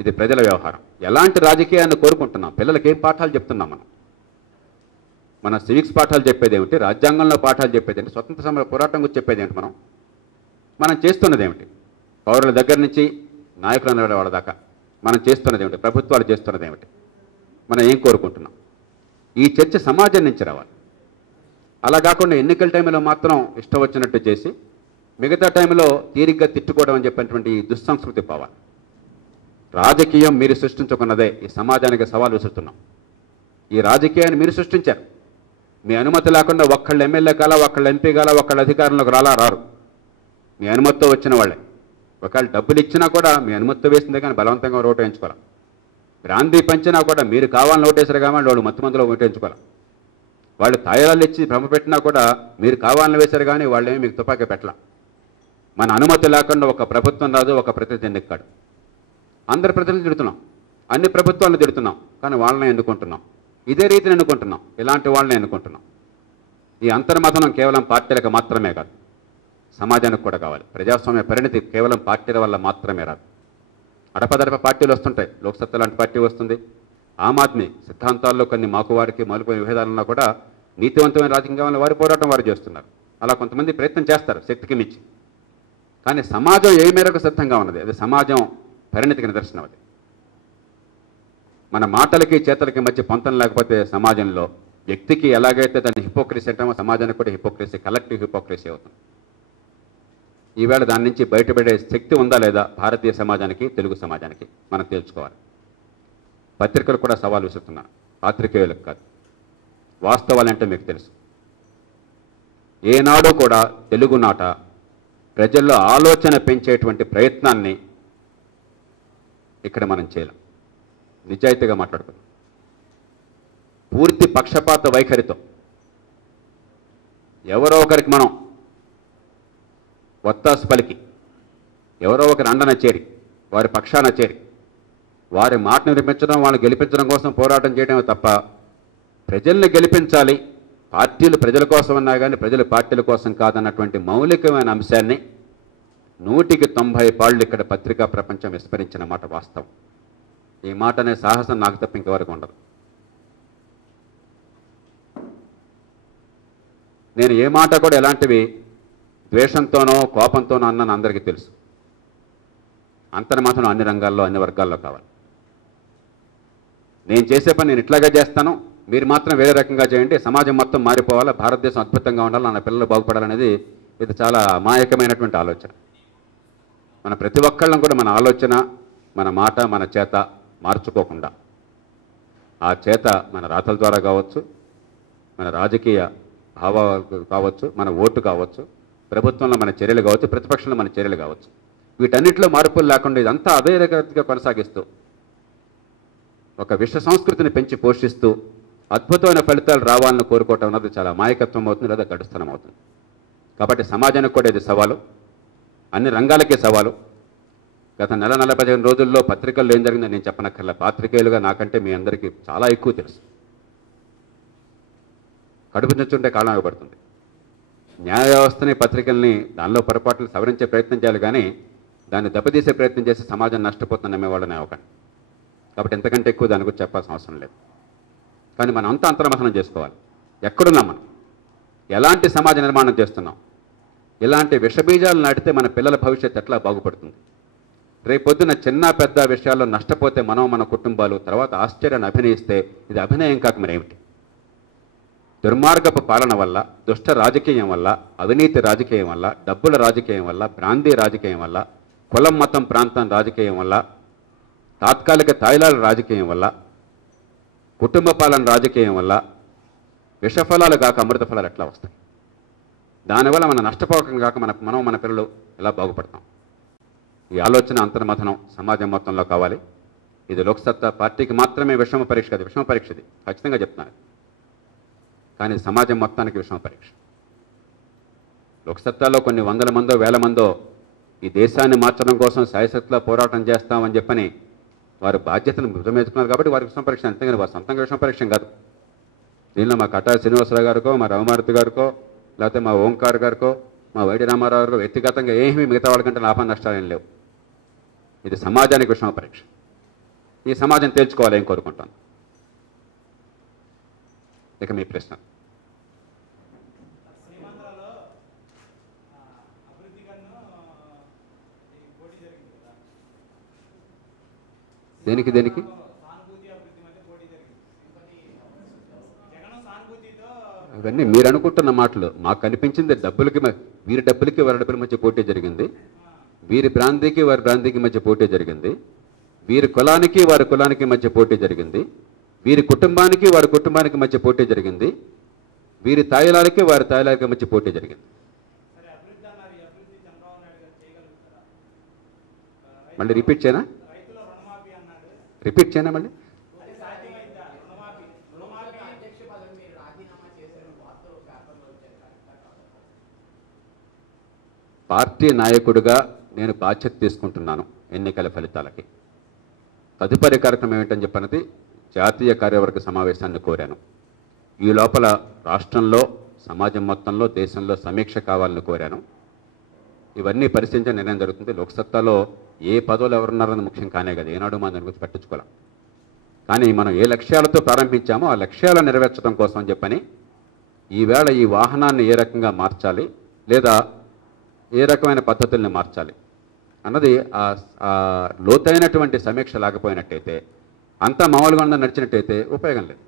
ఇది ప్రజల వ్యవహారం. ఎలాంటి రాజకీయాన్ని కోరుకుంటున్నాం? పిల్లలకి ఏం పాఠాలు చెప్తున్నాం మనం? మన సివిక్స్ పాఠాలు చెప్పేది ఏమిటి? రాజ్యాంగంలో పాఠాలు చెప్పేది ఏంటి? స్వతంత్ర సమర పోరాటం గురించి చెప్పేది ఏమిటి? మనం చేస్తున్నది ఏమిటి? పౌరుల దగ్గర నుంచి నాయకులు అనే వాళ్ళ దాకా మనం చేస్తున్నది ఏమిటి? ప్రభుత్వాలు చేస్తున్నది ఏమిటి? మనం ఏం కోరుకుంటున్నాం? ఈ చర్చ సమాజం నుంచి రావాలి. అలా కాకుండా ఎన్నికల టైంలో మాత్రం ఇష్టం వచ్చినట్టు చేసి మిగతా టైంలో తీరిగ్గా తిట్టుకోవడం అని చెప్పినటువంటి ఈ దుస్సంస్కృతి పోవాలి. రాజకీయం మీరు సృష్టించుకున్నదే. ఈ సమాజానికి సవాల్ విసురుతున్నాం. ఈ రాజకీయాన్ని మీరు సృష్టించారు. మీ అనుమతి లేకుండా ఒక్కళ్ళు ఎమ్మెల్యే కాల, ఒక్కళ్ళు ఎంపీ కాల, ఒక్కళ్ళు అధికారంలోకి రారు. మీ అనుమతితో వచ్చిన వాళ్ళే. ఒకవేళ డబ్బులు ఇచ్చినా కూడా మీ అనుమతితో వేసిందే కానీ బలవంతంగా ఓటు వేయించుకోవాలి. బ్రాందీ పంచినా కూడా మీరు కావాలని ఓటేసారు కాబట్టి వాళ్ళు మత్తు మందులో ఓటు వేయించుకోవాలి. వాళ్ళు తాయిలాలు ఇచ్చి భ్రమ పెట్టినా కూడా మీరు కావాలని వేశారు కానీ వాళ్ళేమి మీకు తుపాకీ పెట్టాల. మన అనుమతి లేకుండా ఒక ప్రభుత్వం రాదు, ఒక ప్రతినిధి ఎన్నికాడు. అందరి ప్రతినిధులు తిడుతున్నాం, అన్ని ప్రభుత్వాలను తిడుతున్నాం, కానీ వాళ్ళని ఎన్నుకుంటున్నాం. ఇదే రీతిని ఎన్నుకుంటున్నాం, ఇలాంటి వాళ్ళని ఎన్నుకుంటున్నాం. ఈ అంతర్మథనం కేవలం పార్టీలకు మాత్రమే కాదు, సమాజానికి కూడా కావాలి. ప్రజాస్వామ్య పరిణితి కేవలం పార్టీల వల్ల మాత్రమే రాదు. అడపదడప పార్టీలు వస్తుంటాయి. లోక్సత్తా లాంటి పార్టీ వస్తుంది. ఆమ్ ఆద్మీ సిద్ధాంతాల్లో కొన్ని మాకువారికి మలుపు విభేదాలున్నా కూడా నీతివంతమైన రాజకీయంగా వారి పోరాటం వారు చేస్తున్నారు. అలా కొంతమంది ప్రయత్నం చేస్తారు శక్తికి మించి. కానీ సమాజం ఏ మేరకు సిద్ధంగా ఉన్నది? అది సమాజం పరిణితికి నిదర్శనం. అది మన మాటలకి చేతలకి మధ్య పొంతం లేకపోతే సమాజంలో వ్యక్తికి ఎలాగైతే దాన్ని హిపోక్రసీ అంటామో సమాజానికి కూడా హిపోక్రసీ, కలెక్టివ్ హిపోక్రసీ అవుతుంది. ఈవేళ దాని నుంచి బయటపడే శక్తి ఉందా లేదా భారతీయ సమాజానికి, తెలుగు సమాజానికి మనం తేల్చుకోవాలి. పత్రికలు కూడా సవాల్ విసురుతున్నారు, పాత్రికేయులకు కాదు. వాస్తవాలంటే మీకు తెలుసు. ఏనాడు కూడా తెలుగునాట ప్రజల్లో ఆలోచన పెంచేటువంటి ప్రయత్నాన్ని ఇక్కడ మనం చేయలేం. నిజాయితీగా మాట్లాడుకుందాం. పూర్తి పక్షపాత వైఖరితో ఎవరో ఒకరికి మనం వత్తాసు పలికి, ఎవరో ఒకరి అండన చేరి, వారి పక్షాన చేరి, వారి మాటను వినిపించడం, వాళ్ళని గెలిపించడం కోసం పోరాటం చేయడమే తప్ప ప్రజల్ని గెలిపించాలి, పార్టీలు ప్రజల కోసం ఉన్నా కానీ ప్రజలు పార్టీల కోసం కాదన్నటువంటి మౌలికమైన అంశాన్ని 100కి 90 పాళ్ళు ఇక్కడ పత్రికా ప్రపంచం విస్మరించిన మాట వాస్తవం. ఈ మాట అనే సాహసం నాకు తప్ప ఇంకెవరకు ఉండదు. నేను ఏ మాట కూడా ఎలాంటివి ద్వేషంతోనో కోపంతోనో అన్నాను అందరికీ తెలుసు. అంతర్మాత్రం అన్ని రంగాల్లో అన్ని వర్గాల్లో కావాలి. నేను చేసే పని నేను ఇట్లాగా చేస్తాను, మీరు మాత్రం వేరే రకంగా చేయండి, సమాజం మొత్తం మారిపోవాలా, భారతదేశం అద్భుతంగా ఉండాలి, నా పిల్లలు బాగుపడాలనేది ఇది చాలా అమాయకమైనటువంటి ఆలోచన. మన ప్రతి ఒక్కళ్ళం కూడా మన ఆలోచన, మన మాట, మన చేత మార్చుకోకుండా, ఆ చేత మన రాతల ద్వారా కావచ్చు, మన రాజకీయ భావాలు కావచ్చు, మన ఓటు కావచ్చు, ప్రభుత్వంలో మన చర్యలు కావచ్చు, ప్రతిపక్షంలో మన చర్యలు కావచ్చు, వీటన్నిటిలో మార్పులు లేకుండా ఇదంతా అదే రకంగా కొనసాగిస్తూ ఒక విశ్వ సంస్కృతిని పెంచి పోషిస్తూ అద్భుతమైన ఫలితాలు రావాలని కోరుకోవటం అన్నది చాలా అమాయకత్వం అవుతుంది, లేదా గడుస్తనం అవుతుంది. కాబట్టి సమాజానికి కూడా ఇది సవాలు, అన్ని రంగాలకే సవాలు. గత 45 రోజుల్లో పత్రికల్లో ఏం జరిగిందో నేను చెప్పనక్కర్లే. పాత్రికేయులుగా నాకంటే మీ అందరికీ చాలా ఎక్కువ తెలుసు. కడుపు నొచ్చుంటే కాలం ఇవ్వబడుతుంది. న్యాయ వ్యవస్థని, పత్రికల్ని దానిలో పొరపాట్లు సవరించే ప్రయత్నం చేయాలి, కానీ దాన్ని దెబ్బతీసే ప్రయత్నం చేసి సమాజం నష్టపోతున్న నమ్మేవాళ్ళని అవ్వకండి. కాబట్టి ఎంతకంటే ఎక్కువ దాని గురించి చెప్పాల్సిన అవసరం లేదు. కానీ మనం అంతా అంతర్మథనం చేసుకోవాలి. ఎక్కడున్నాం మనం, ఎలాంటి సమాజ నిర్మాణం చేస్తున్నాం, ఇలాంటి విషబీజాలు నాటితే మన పిల్లల భవిష్యత్తు ఎట్లా బాగుపడుతుంది. రేపొద్దున చిన్న పెద్ద విషయాల్లో నష్టపోతే మనం, మన కుటుంబాలు తర్వాత ఆశ్చర్యాన్ని అభినయిస్తే ఇది అభినయం కాక మరేమిటి? దుర్మార్గపు పాలన వల్ల, దుష్ట రాజకీయం వల్ల, అవినీతి రాజకీయం వల్ల, డబ్బుల రాజకీయం వల్ల, బ్రాందీ రాజకీయం వల్ల, కులం మతం ప్రాంతం రాజకీయం వల్ల, తాత్కాలిక తాయిలాల రాజకీయం వల్ల, కుటుంబ పాలన రాజకీయం వల్ల విషఫలాలు కాక అమృత ఫలాలు ఎట్లా వస్తాయి? దానివల్ల మన నష్టపోకం కాక మనం మన పిల్లలు ఎలా బాగుపడతాం? ఈ ఆలోచన అంతర్మథనం సమాజం మొత్తంలో కావాలి. ఇది లోక్సత్తా పార్టీకి మాత్రమే విషమ పరీక్ష, అది విషమ పరీక్ష, ఇది ఖచ్చితంగా చెప్తున్నాను. కానీ సమాజం మొత్తానికి విషమ పరీక్ష. లోక్సత్తాలో కొన్ని 100 మందో 1000 మందో ఈ దేశాన్ని మార్చడం కోసం శాయశక్తిలో పోరాటం చేస్తామని చెప్పని వారు బాధ్యతను భుజమేసుకున్నారు కాబట్టి వారికి విషమ పరీక్ష. అంతేగాని వారు సొంతంగా విషమ పరీక్ష కాదు. దీనిలో మా కటారి శ్రీనివాసరావు గారికో, మా రవిమారుతి గారికో, లేకపోతే మా ఓంకార్ గారికో, మా వైడి రామారావు గారికో వ్యక్తిగతంగా ఏమీ మిగతా వాళ్ళకంటే లాభ నష్టాలు ఏం లేవు. ఇది సమాజానికి విషమ పరీక్ష. ఈ సమాజం తేల్చుకోవాలని కోరుకుంటాను. ఇక మీ ప్రశ్న. దేనికి దేనికి ఇవన్నీ మీరు అనుకుంటున్న మాటలు. మాకు కనిపించింది డబ్బులకి, వీరి డబ్బులకి వారి డబ్బుల మధ్య పోటీ జరిగింది, వీరి బ్రాంతికి వారి బ్రాంతికి మధ్య పోటీ జరిగింది, వీరి కులానికి వారి కులానికి మధ్య పోటీ జరిగింది, వీరి కుటుంబానికి వారి కుటుంబానికి మధ్య పోటీ జరిగింది, వీరి తాయిలాలకి వారి తాయిలాలకి మధ్య పోటీ జరిగింది. మళ్ళీ రిపీట్ చేయనా మళ్ళీ? పార్టీ నాయకుడిగా నేను బాధ్యత తీసుకుంటున్నాను ఎన్నికల ఫలితాలకి. తదుపరి కార్యక్రమం ఏమిటని చెప్పన్నది జాతీయ కార్యవర్గ సమావేశాన్ని కోరాను. ఈ లోపల రాష్ట్రంలో, సమాజం మొత్తంలో, దేశంలో సమీక్ష కావాలని కోరాను. ఇవన్నీ పరిశీలించే నిర్ణయం జరుగుతుంది. లోక్సత్తాలో ఏ పదవులు ఎవరున్నారన్నది ముఖ్యం కానే కదా, ఏనాడు మనం దాని గురించి పట్టించుకోలేం. కానీ మనం ఏ లక్ష్యాలతో ప్రారంభించామో ఆ లక్ష్యాలను నెరవేర్చడం కోసం అని చెప్పని ఈవేళ ఈ వాహనాన్ని ఏ రకంగా మార్చాలి, లేదా ఏ రకమైన పద్ధతుల్ని మార్చాలి అన్నది ఆ లోతైనటువంటి సమీక్ష లేకపోయినట్టయితే, అంతా మామూలుగా నడిచినట్టయితే ఉపయోగం లేదు.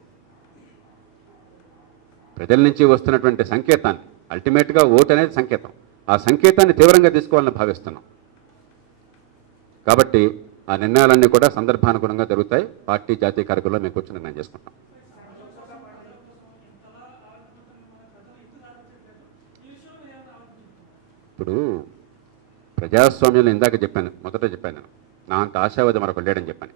ప్రజల నుంచి వస్తున్నటువంటి సంకేతాన్ని, అల్టిమేట్గా ఓటు అనేది సంకేతం, ఆ సంకేతాన్ని తీవ్రంగా తీసుకోవాలని భావిస్తున్నాం. కాబట్టి ఆ నిర్ణయాలన్నీ కూడా సందర్భానుగుణంగా జరుగుతాయి. పార్టీ జాతీయ కార్యక్రమంలో మేము కూర్చొని నిర్ణయం చేసుకుంటాం. ఇప్పుడు ప్రజాస్వామ్యంలో ఇందాక చెప్పాను, మొదట చెప్పాను నేను, నా అంత ఆశావాది మరొక లేడని చెప్పాను.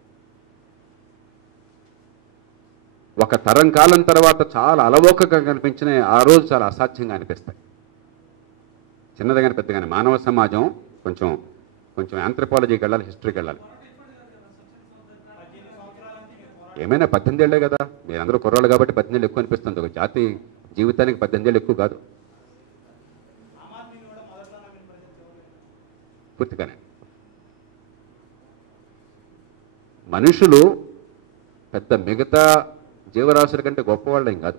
ఒక తరం కాలం తర్వాత చాలా అలవోకగా కనిపించిన ఆ రోజు చాలా అసాధ్యంగా అనిపిస్తాయి. చిన్నదిగానే పెద్దగానే మానవ సమాజం కొంచెం కొంచెం ఆంథ్రపాలజీకి వెళ్ళాలి, హిస్టరీకి వెళ్ళాలి. ఏమైనా 18 ఏళ్లే కదా, మీరందరూ కుర్రాళ్ళు కాబట్టి 18 ఏళ్ళు ఎక్కువ అనిపిస్తుంది. ఒక జాతి జీవితానికి 18 ఏళ్ళు ఎక్కువ కాదు. పూర్తిగానే మనుషులు పెద్ద మిగతా జీవరాశుల కంటే గొప్పవాళ్ళేం కాదు.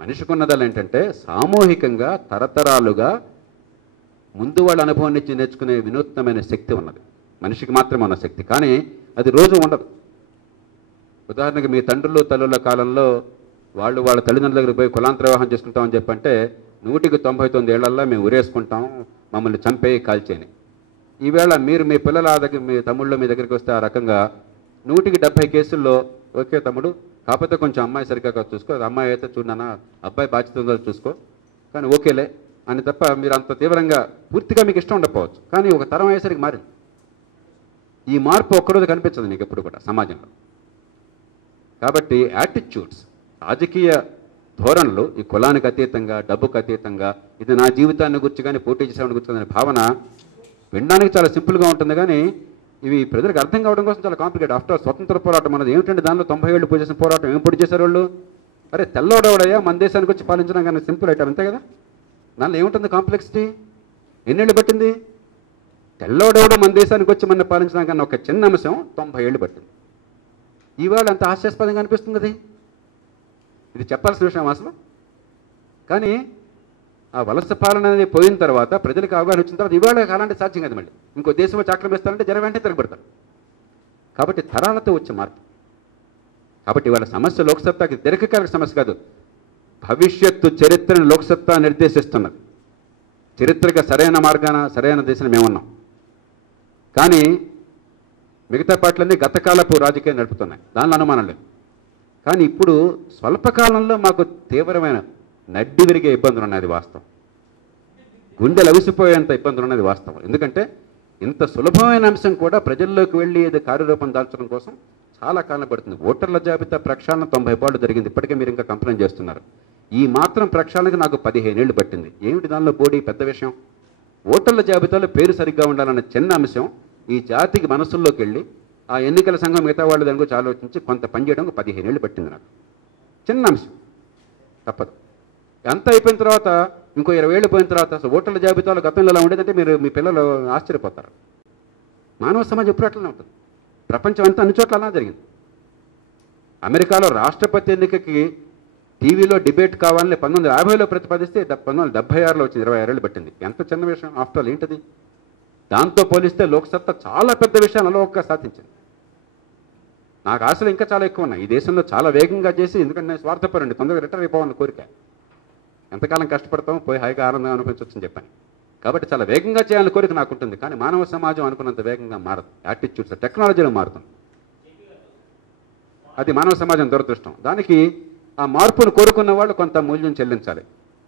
మనిషికున్నదాలు ఏంటంటే సామూహికంగా తరతరాలుగా ముందు వాళ్ళ అనుభవం నుంచి నేర్చుకునే వినూత్నమైన శక్తి ఉన్నది. మనిషికి మాత్రమే ఉన్న శక్తి, కానీ అది రోజు ఉండదు. ఉదాహరణకి మీ తండ్రులు తల్లుల కాలంలో వాళ్ళు వాళ్ళ తల్లిదండ్రుల దగ్గరికి పోయి కులాంతర వివాహం చేసుకుంటామని చెప్పంటే 199 ఏళ్లల్లో మేము ఉరేసుకుంటాం, మమ్మల్ని చంపేయి కాల్చేని. ఈవేళ మీరు మీ పిల్లల దగ్గర, మీ తమ్ముళ్ళు మీ దగ్గరికి వస్తే ఆ రకంగా 170 కేసుల్లో ఓకే తమ్ముడు, కాకపోతే కొంచెం అమ్మాయి సరిగ్గా చూసుకో, అమ్మాయి అయితే చూడనా, అబ్బాయి బాధ్యత ఉందో చూసుకో, కానీ ఓకేలే అని తప్ప మీరు అంత తీవ్రంగా పూర్తిగా మీకు ఇష్టం ఉండకపోవచ్చు. కానీ ఒక తరం అయ్యేసరికి మారింది. ఈ మార్పు ఒక్కరోజు కనిపించదు నీకు ఎప్పుడు కూడా సమాజంలో. కాబట్టి యాటిట్యూడ్స్, రాజకీయ ధోరణులు ఈ కులానికి అతీతంగా, డబ్బుకు అతీతంగా, ఇది నా జీవితాన్ని గురించి కానీ పోటీ చేసేవాడిని గుర్తుందనే భావన వినడానికి చాలా సింపుల్గా ఉంటుంది, కానీ ఇవి ప్రజలకు అర్థం కావడం కోసం చాలా కాంప్లికేట్. ఆఫ్టర్ స్వతంత్ర పోరాటం అన్నది ఏమిటంటే దానిలో 90 ఏళ్ళు చేసిన పోరాటం ఏం పొడి చేశారు వాళ్ళు? అరే తెల్లవాడవడయ్యా మన దేశానికి వచ్చి పాలించడం కానీ సింపుల్ ఐటమ్ అంతే కదా. దానిలో ఏముంటుంది కాంప్లెక్సిటీ? ఎన్నేళ్ళు పట్టింది? తెల్లవాడవడం మన దేశానికి వచ్చి మన పాలించడం కన్నా ఒక చిన్న అంశం 90 ఏళ్ళు పట్టింది. ఈవేళ అంత హాస్యాస్పదంగా అనిపిస్తుంది అది. ఇది చెప్పాల్సిన విషయం అసలు. కానీ ఆ వలస పాలన అనేది పోయిన తర్వాత, ప్రజలకు అవగాహన వచ్చిన తర్వాత ఇవాళ అలాంటి సాధ్యం కాదు. మళ్ళీ ఇంకో దేశం వచ్చి ఆక్రమిస్తారంటే జనం వెంటనే తిరగబడతారు. కాబట్టి తరాలతో వచ్చే మార్పు. కాబట్టి ఇవాళ సమస్య లోక్సత్తాకి దీర్ఘకాలిక సమస్య కాదు, భవిష్యత్తు చరిత్రను లోక్సత్తా నిర్దేశిస్తున్నది. చరిత్రగా సరైన మార్గాన, సరైన దిశను మేమున్నాం. కానీ మిగతా పార్టీలన్నీ గతకాలపు రాజకీయం నడుపుతున్నాయి, దానిలో అనుమానం లేదు. కానీ ఇప్పుడు స్వల్పకాలంలో మాకు తీవ్రమైన నడ్డి విరిగే ఇబ్బందులు ఉన్నది వాస్తవం. గుండెలు అవిసిపోయేంత ఇబ్బందులు ఉన్నది వాస్తవం. ఎందుకంటే ఇంత సులభమైన అంశం కూడా ప్రజల్లోకి వెళ్ళి ఇది కార్యరూపం దాల్చడం కోసం చాలా కాలం పడుతుంది. ఓటర్ల జాబితా ప్రక్షాళన 90 పాళ్ళు జరిగింది, ఇప్పటికే మీరు ఇంకా కంప్లైంట్ చేస్తున్నారు. ఈ మాత్రం ప్రక్షాళనకు నాకు 15 ఏళ్ళు పట్టింది. ఏమిటి దానిలో బోడీ పెద్ద విషయం? ఓటర్ల జాబితాలో పేరు సరిగ్గా ఉండాలన్న చిన్న అంశం ఈ జాతికి మనసుల్లోకి వెళ్ళి ఆ ఎన్నికల సంఘం మిగతా వాళ్ళు దాని గురించి ఆలోచించి కొంత పనిచేయడం 15 ఏళ్ళు పట్టింది నాకు. చిన్న అంశం, తప్పదు. అంతా అయిపోయిన తర్వాత ఇంకో 20 ఏళ్ళు పోయిన తర్వాత అసలు ఓటర్ల జాబితాలో గతంలో ఎలా ఉండేదంటే మీరు మీ పిల్లలు ఆశ్చర్యపోతారు. మానవ సమాజం ఎప్పుడు అట్లనే ఉంటుంది. ప్రపంచం అంతా అన్ని చోట్ల అలా జరిగింది. అమెరికాలో రాష్ట్రపతి ఎన్నికకి టీవీలో డిబేట్ కావాలని 1950లో ప్రతిపాదిస్తే 1976లో వచ్చింది. 26 ఏళ్ళు పట్టింది. ఎంత చిన్న విషయం. ఆఫ్టర్ ఆల్ ఏంటది? దాంతో పోలిస్తే లోక్సత్తా చాలా పెద్ద విషయాన్ని అలవోకగా సాధించింది. నాకు ఆశలు ఇంకా చాలా ఎక్కువ ఉన్నాయి. ఈ దేశంలో చాలా వేగంగా చేసి, ఎందుకంటే నేను స్వార్థపరండి, తొందరగా రిటైర్ అయిపోవాలని కోరిక. ఎంతకాలం కష్టపడతాం, పోయి హాయిగా ఆనందంగా అనిపించవచ్చని చెప్పాను. కాబట్టి చాలా వేగంగా చేయాలని కోరిక నాకు ఉంటుంది. కానీ మానవ సమాజం అనుకున్నంత వేగంగా మారదు. యాటిట్యూడ్స్ టెక్నాలజీలో మారుతుంది. అది మానవ సమాజం దురదృష్టం. దానికి ఆ మార్పును కోరుకున్న వాళ్ళు కొంత మూల్యం చెల్లించాలి.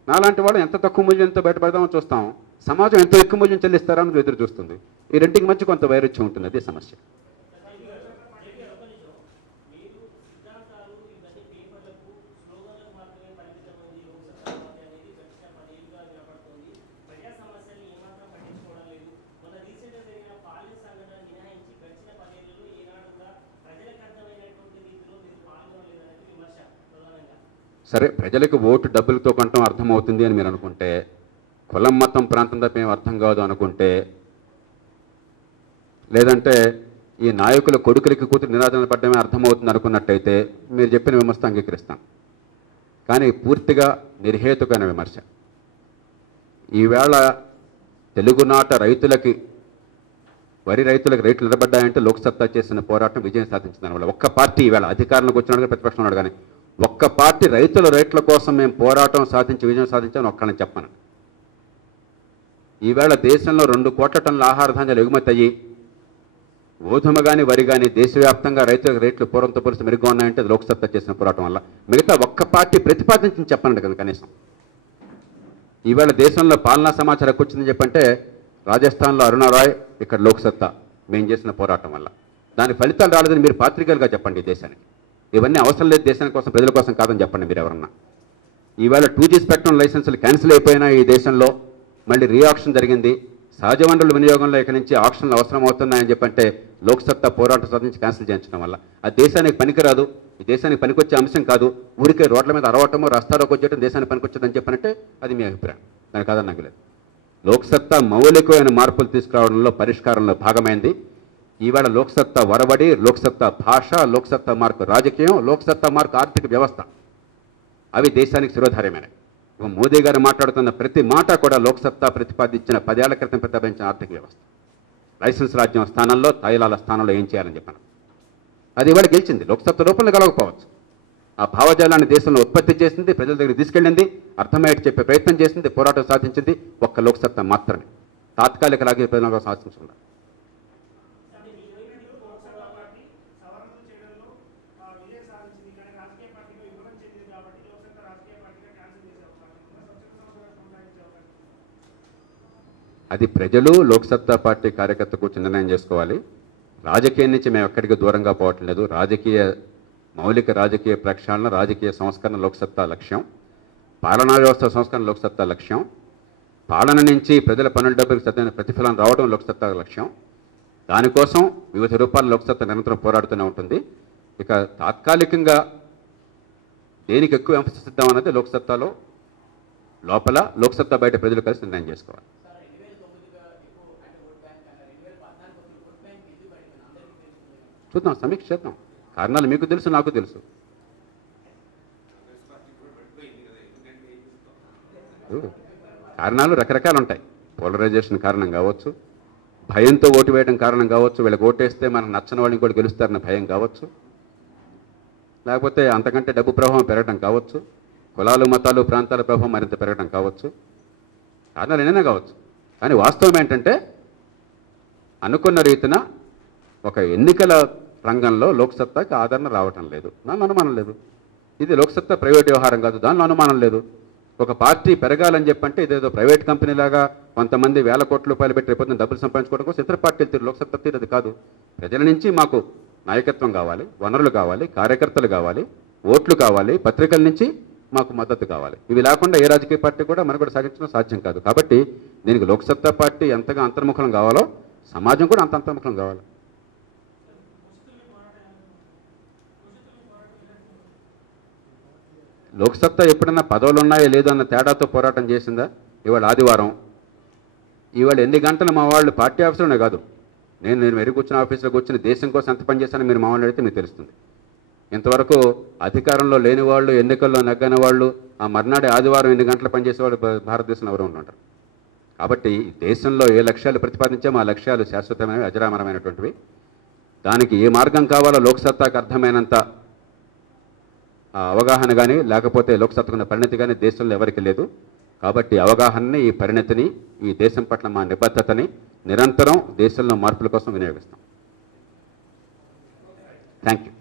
నాలాంటి వాళ్ళు ఎంత తక్కువ మూల్యంతో బయటపడదామో చూస్తాం. సమాజం ఎంత ఎక్కువ మూల్యం చెల్లిస్తారని ఎదురు చూస్తుంది. ఈ రెండింటికి మధ్య కొంత వైరుధ్యం ఉంటుంది. అదే సమస్య. సరే, ప్రజలకు ఓటు డబ్బులతో కొనటం అర్థమవుతుంది అని మీరు అనుకుంటే, కులం మతం ప్రాంతం తప్ప ఏం అర్థం కాదు అనుకుంటే, లేదంటే ఈ నాయకుల కొడుకులకి కూతురు నినాదాలు పడ్డమే అర్థమవుతుంది అనుకున్నట్టయితే మీరు చెప్పిన విమర్శ అంగీకరిస్తాం. కానీ పూర్తిగా నిర్హేతుకైన విమర్శ. ఈవేళ తెలుగునాట రైతులకి, వరి రైతులకు రేట్లు నిలబడ్డాయంటే లోక్సత్తా చేసిన పోరాటం విజయం సాధించింది అనమాట. ఒక్క పార్టీ ఈవేళ అధికారంలోకి వచ్చినాడు, ప్రతిపక్షం ఉన్నాడు, కానీ ఒక్క పార్టీ రైతుల రేట్ల కోసం మేము పోరాటం సాధించి విజయం సాధించామని ఒక్కళ్ళని చెప్పను. ఈవేళ దేశంలో 2 కోట్ల టన్నుల ఆహార ధాన్యాలు ఎగుమతి అయ్యి, గోధుమ కానీ వరి కానీ దేశవ్యాప్తంగా రైతులకు రేట్లు పూర్వంతో పోలిస్తే మెరుగ్గా ఉన్నాయంటే అది లోక్సత్తా చేసిన పోరాటం వల్ల. మిగతా ఒక్క పార్టీ ప్రతిపాదించి చెప్పనండి కదా కనీసం. ఈవేళ దేశంలో పాలనా సమాచారం ఎక్కువ వచ్చిందని చెప్పంటే రాజస్థాన్లో అరుణ రాయ్, ఇక్కడ లోక్సత్తా మేము చేసిన పోరాటం వల్ల. దాని ఫలితాలు రాలేదని మీరు పాత్రికలుగా చెప్పండి ఈ దేశానికి. ఇవన్నీ అవసరం లేదు దేశాని కోసం, ప్రజల కోసం కాదని చెప్పండి మీరు ఎవరన్నా. ఈవేళ 2G స్పెక్ట్రమ్ లైసెన్సులు క్యాన్సిల్ అయిపోయినా ఈ దేశంలో మళ్ళీ రీఆక్షన్ జరిగింది. సహజ వనరుల వినియోగంలో ఇక నుంచి ఆక్షన్లు అవసరం అవుతున్నాయని చెప్పంటే లోక్సత్తా పోరాటం సాధించి క్యాన్సిల్ చేయించడం వల్ల అది దేశానికి పనికిరాదు, ఈ దేశానికి పనికొచ్చే అంశం కాదు. ఊరికే రోడ్ల మీద అరవటమో రస్తాలోకి వచ్చేయడం దేశానికి పనికొచ్చేదని చెప్పనంటే అది మీ అభిప్రాయం. దానికి కాదని నాకు లేదు. లోక్సత్తా మౌలికమైన మార్పులు తీసుకురావడంలో, పరిష్కారంలో భాగమైంది. ఈవేళ లోక్సత్తా వరబడి, లోక్సత్తా భాష, లోక్సత్తా మార్కు రాజకీయం, లోక్సత్తా మార్కు ఆర్థిక వ్యవస్థ, అవి దేశానికి శిరోధార్యమైనవి. మోదీ గారు మాట్లాడుతున్న ప్రతి మాట కూడా లోక్సత్తా ప్రతిపాదించిన 10 ఏళ్ల క్రితం ప్రతిపాదించిన ఆర్థిక వ్యవస్థ. లైసెన్స్ రాజ్యం స్థానంలో, తైలాల స్థానంలో ఏం చేయాలని చెప్పాను. అది ఇవాళ గెలిచింది. లోక్సత్తా రూపంలో కలగకపోవచ్చు. ఆ భావజాలాన్ని దేశంలో ఉత్పత్తి చేసింది, ప్రజల దగ్గర తీసుకెళ్ళింది, అర్థమయ్యేట్టు చెప్పే ప్రయత్నం చేసింది, పోరాటం సాధించింది ఒక్క లోక్సత్తా మాత్రమే. తాత్కాలిక రాజకీయ ప్రయోజనాల కోసం సాధించకుండా. అది ప్రజలు, లోక్సత్తా పార్టీ కార్యకర్త కూర్చొని నిర్ణయం చేసుకోవాలి. రాజకీయం నుంచి మేము ఎక్కడికి దూరంగా పోవటం లేదు. మౌలిక రాజకీయ ప్రక్షాళన, రాజకీయ సంస్కరణ లోక్సత్తా లక్ష్యం. పాలనా వ్యవస్థ సంస్కరణ లోక్సత్తా లక్ష్యం. పాలన నుంచి ప్రజల పన్నుల డబ్బులకు సరైన ప్రతిఫలం రావడం లోక్సత్తా లక్ష్యం. దానికోసం వివిధ రూపాల లోక్సత్తా నిరంతరం పోరాడుతూనే ఉంటుంది. ఇక తాత్కాలికంగా దేనికి ఎక్కువ ఎంఫసిస్ ఇద్దామన్నది లోక్సత్తాలో లోపల, లోక్సత్తా బయట ప్రజలు కలిసి నిర్ణయం చేసుకోవాలి. చూద్దాం, సమీక్ష చేద్దాం. కారణాలు మీకు తెలుసు, నాకు తెలుసు. కారణాలు రకరకాలు ఉంటాయి. పోలరైజేషన్ కారణం కావచ్చు, భయంతో ఓటు వేయడం కారణం కావచ్చు, వీళ్ళకి ఓటేస్తే మనకు నచ్చని వాళ్ళు ఇంకోటి గెలుస్తారన్న భయం కావచ్చు, లేకపోతే అంతకంటే డబ్బు ప్రభావం పెరగడం కావచ్చు, కులాలు, మతాలు, ప్రాంతాల ప్రభావం మరింత పెరగడం కావచ్చు. కారణాలు ఏమైనా కావచ్చు. కానీ వాస్తవం ఏంటంటే అనుకున్న రీతిన ఒక ఎన్నికల రంగంలో లోక్సత్తాకి ఆదరణ రావటం లేదు. దానిలో అనుమానం లేదు. ఇది లోక్సత్తా ప్రైవేట్ వ్యవహారం కాదు, దానిలో అనుమానం లేదు. ఒక పార్టీ పెరగాలని చెప్పంటే ఇదేదో ప్రైవేట్ కంపెనీలాగా కొంతమంది వేల కోట్ల రూపాయలు పెట్టి రేపొద్దున డబ్బులు సంపాదించుకోవడం కోసం ఇతర పార్టీలు తీరు. లోక్సత్తా తీరు అది కాదు. ప్రజల నుంచి మాకు నాయకత్వం కావాలి, వనరులు కావాలి, కార్యకర్తలు కావాలి, ఓట్లు కావాలి, పత్రికల నుంచి మాకు మద్దతు కావాలి. ఇవి లేకుండా ఏ రాజకీయ పార్టీ కూడా మనుగడ సాగించడం సాధ్యం కాదు. కాబట్టి దీనికి లోక్సత్తా పార్టీ ఎంతగా అంతర్ముఖం కావాలో సమాజం కూడా అంత అంతర్ముఖం కావాలి. లోక్సత్తా ఎప్పుడన్నా పదవులు ఉన్నాయో లేదో అన్న తేడాతో పోరాటం చేసిందా? ఇవాళ ఆదివారం, ఇవాళ ఎన్ని గంటలు మా వాళ్ళు పార్టీ ఆఫీసులోనే కాదు, నేను వెరీ కూర్చున్న ఆఫీస్లో కూర్చుని దేశం కోసం ఎంత పనిచేశానో మీరు మామూలు అడిగితే మీకు తెలుస్తుంది. ఇంతవరకు అధికారంలో లేని వాళ్ళు, ఎన్నికల్లో నెగ్గని వాళ్ళు, ఆ మర్నాడు ఆదివారం 8 గంటలు పనిచేసేవాళ్ళు భారతదేశంలో ఎవరు ఉంటారు. కాబట్టి దేశంలో ఏ లక్ష్యాలు ప్రతిపాదించామో ఆ లక్ష్యాలు శాశ్వతమైనవి, అజరామరమైనటువంటివి. దానికి ఏ మార్గం కావాలో లోక్సత్తాకు అర్థమైనంత అవగాహన కానీ, లేకపోతే లోక్సత్తాకు ఉన్న పరిణతి కానీ దేశంలో ఎవరికి లేదు. కాబట్టి అవగాహనని, ఈ పరిణతిని, ఈ దేశం పట్ల మా నిబద్ధతని నిరంతరం దేశంలో మార్పుల కోసం వినియోగిస్తాం. Thank you.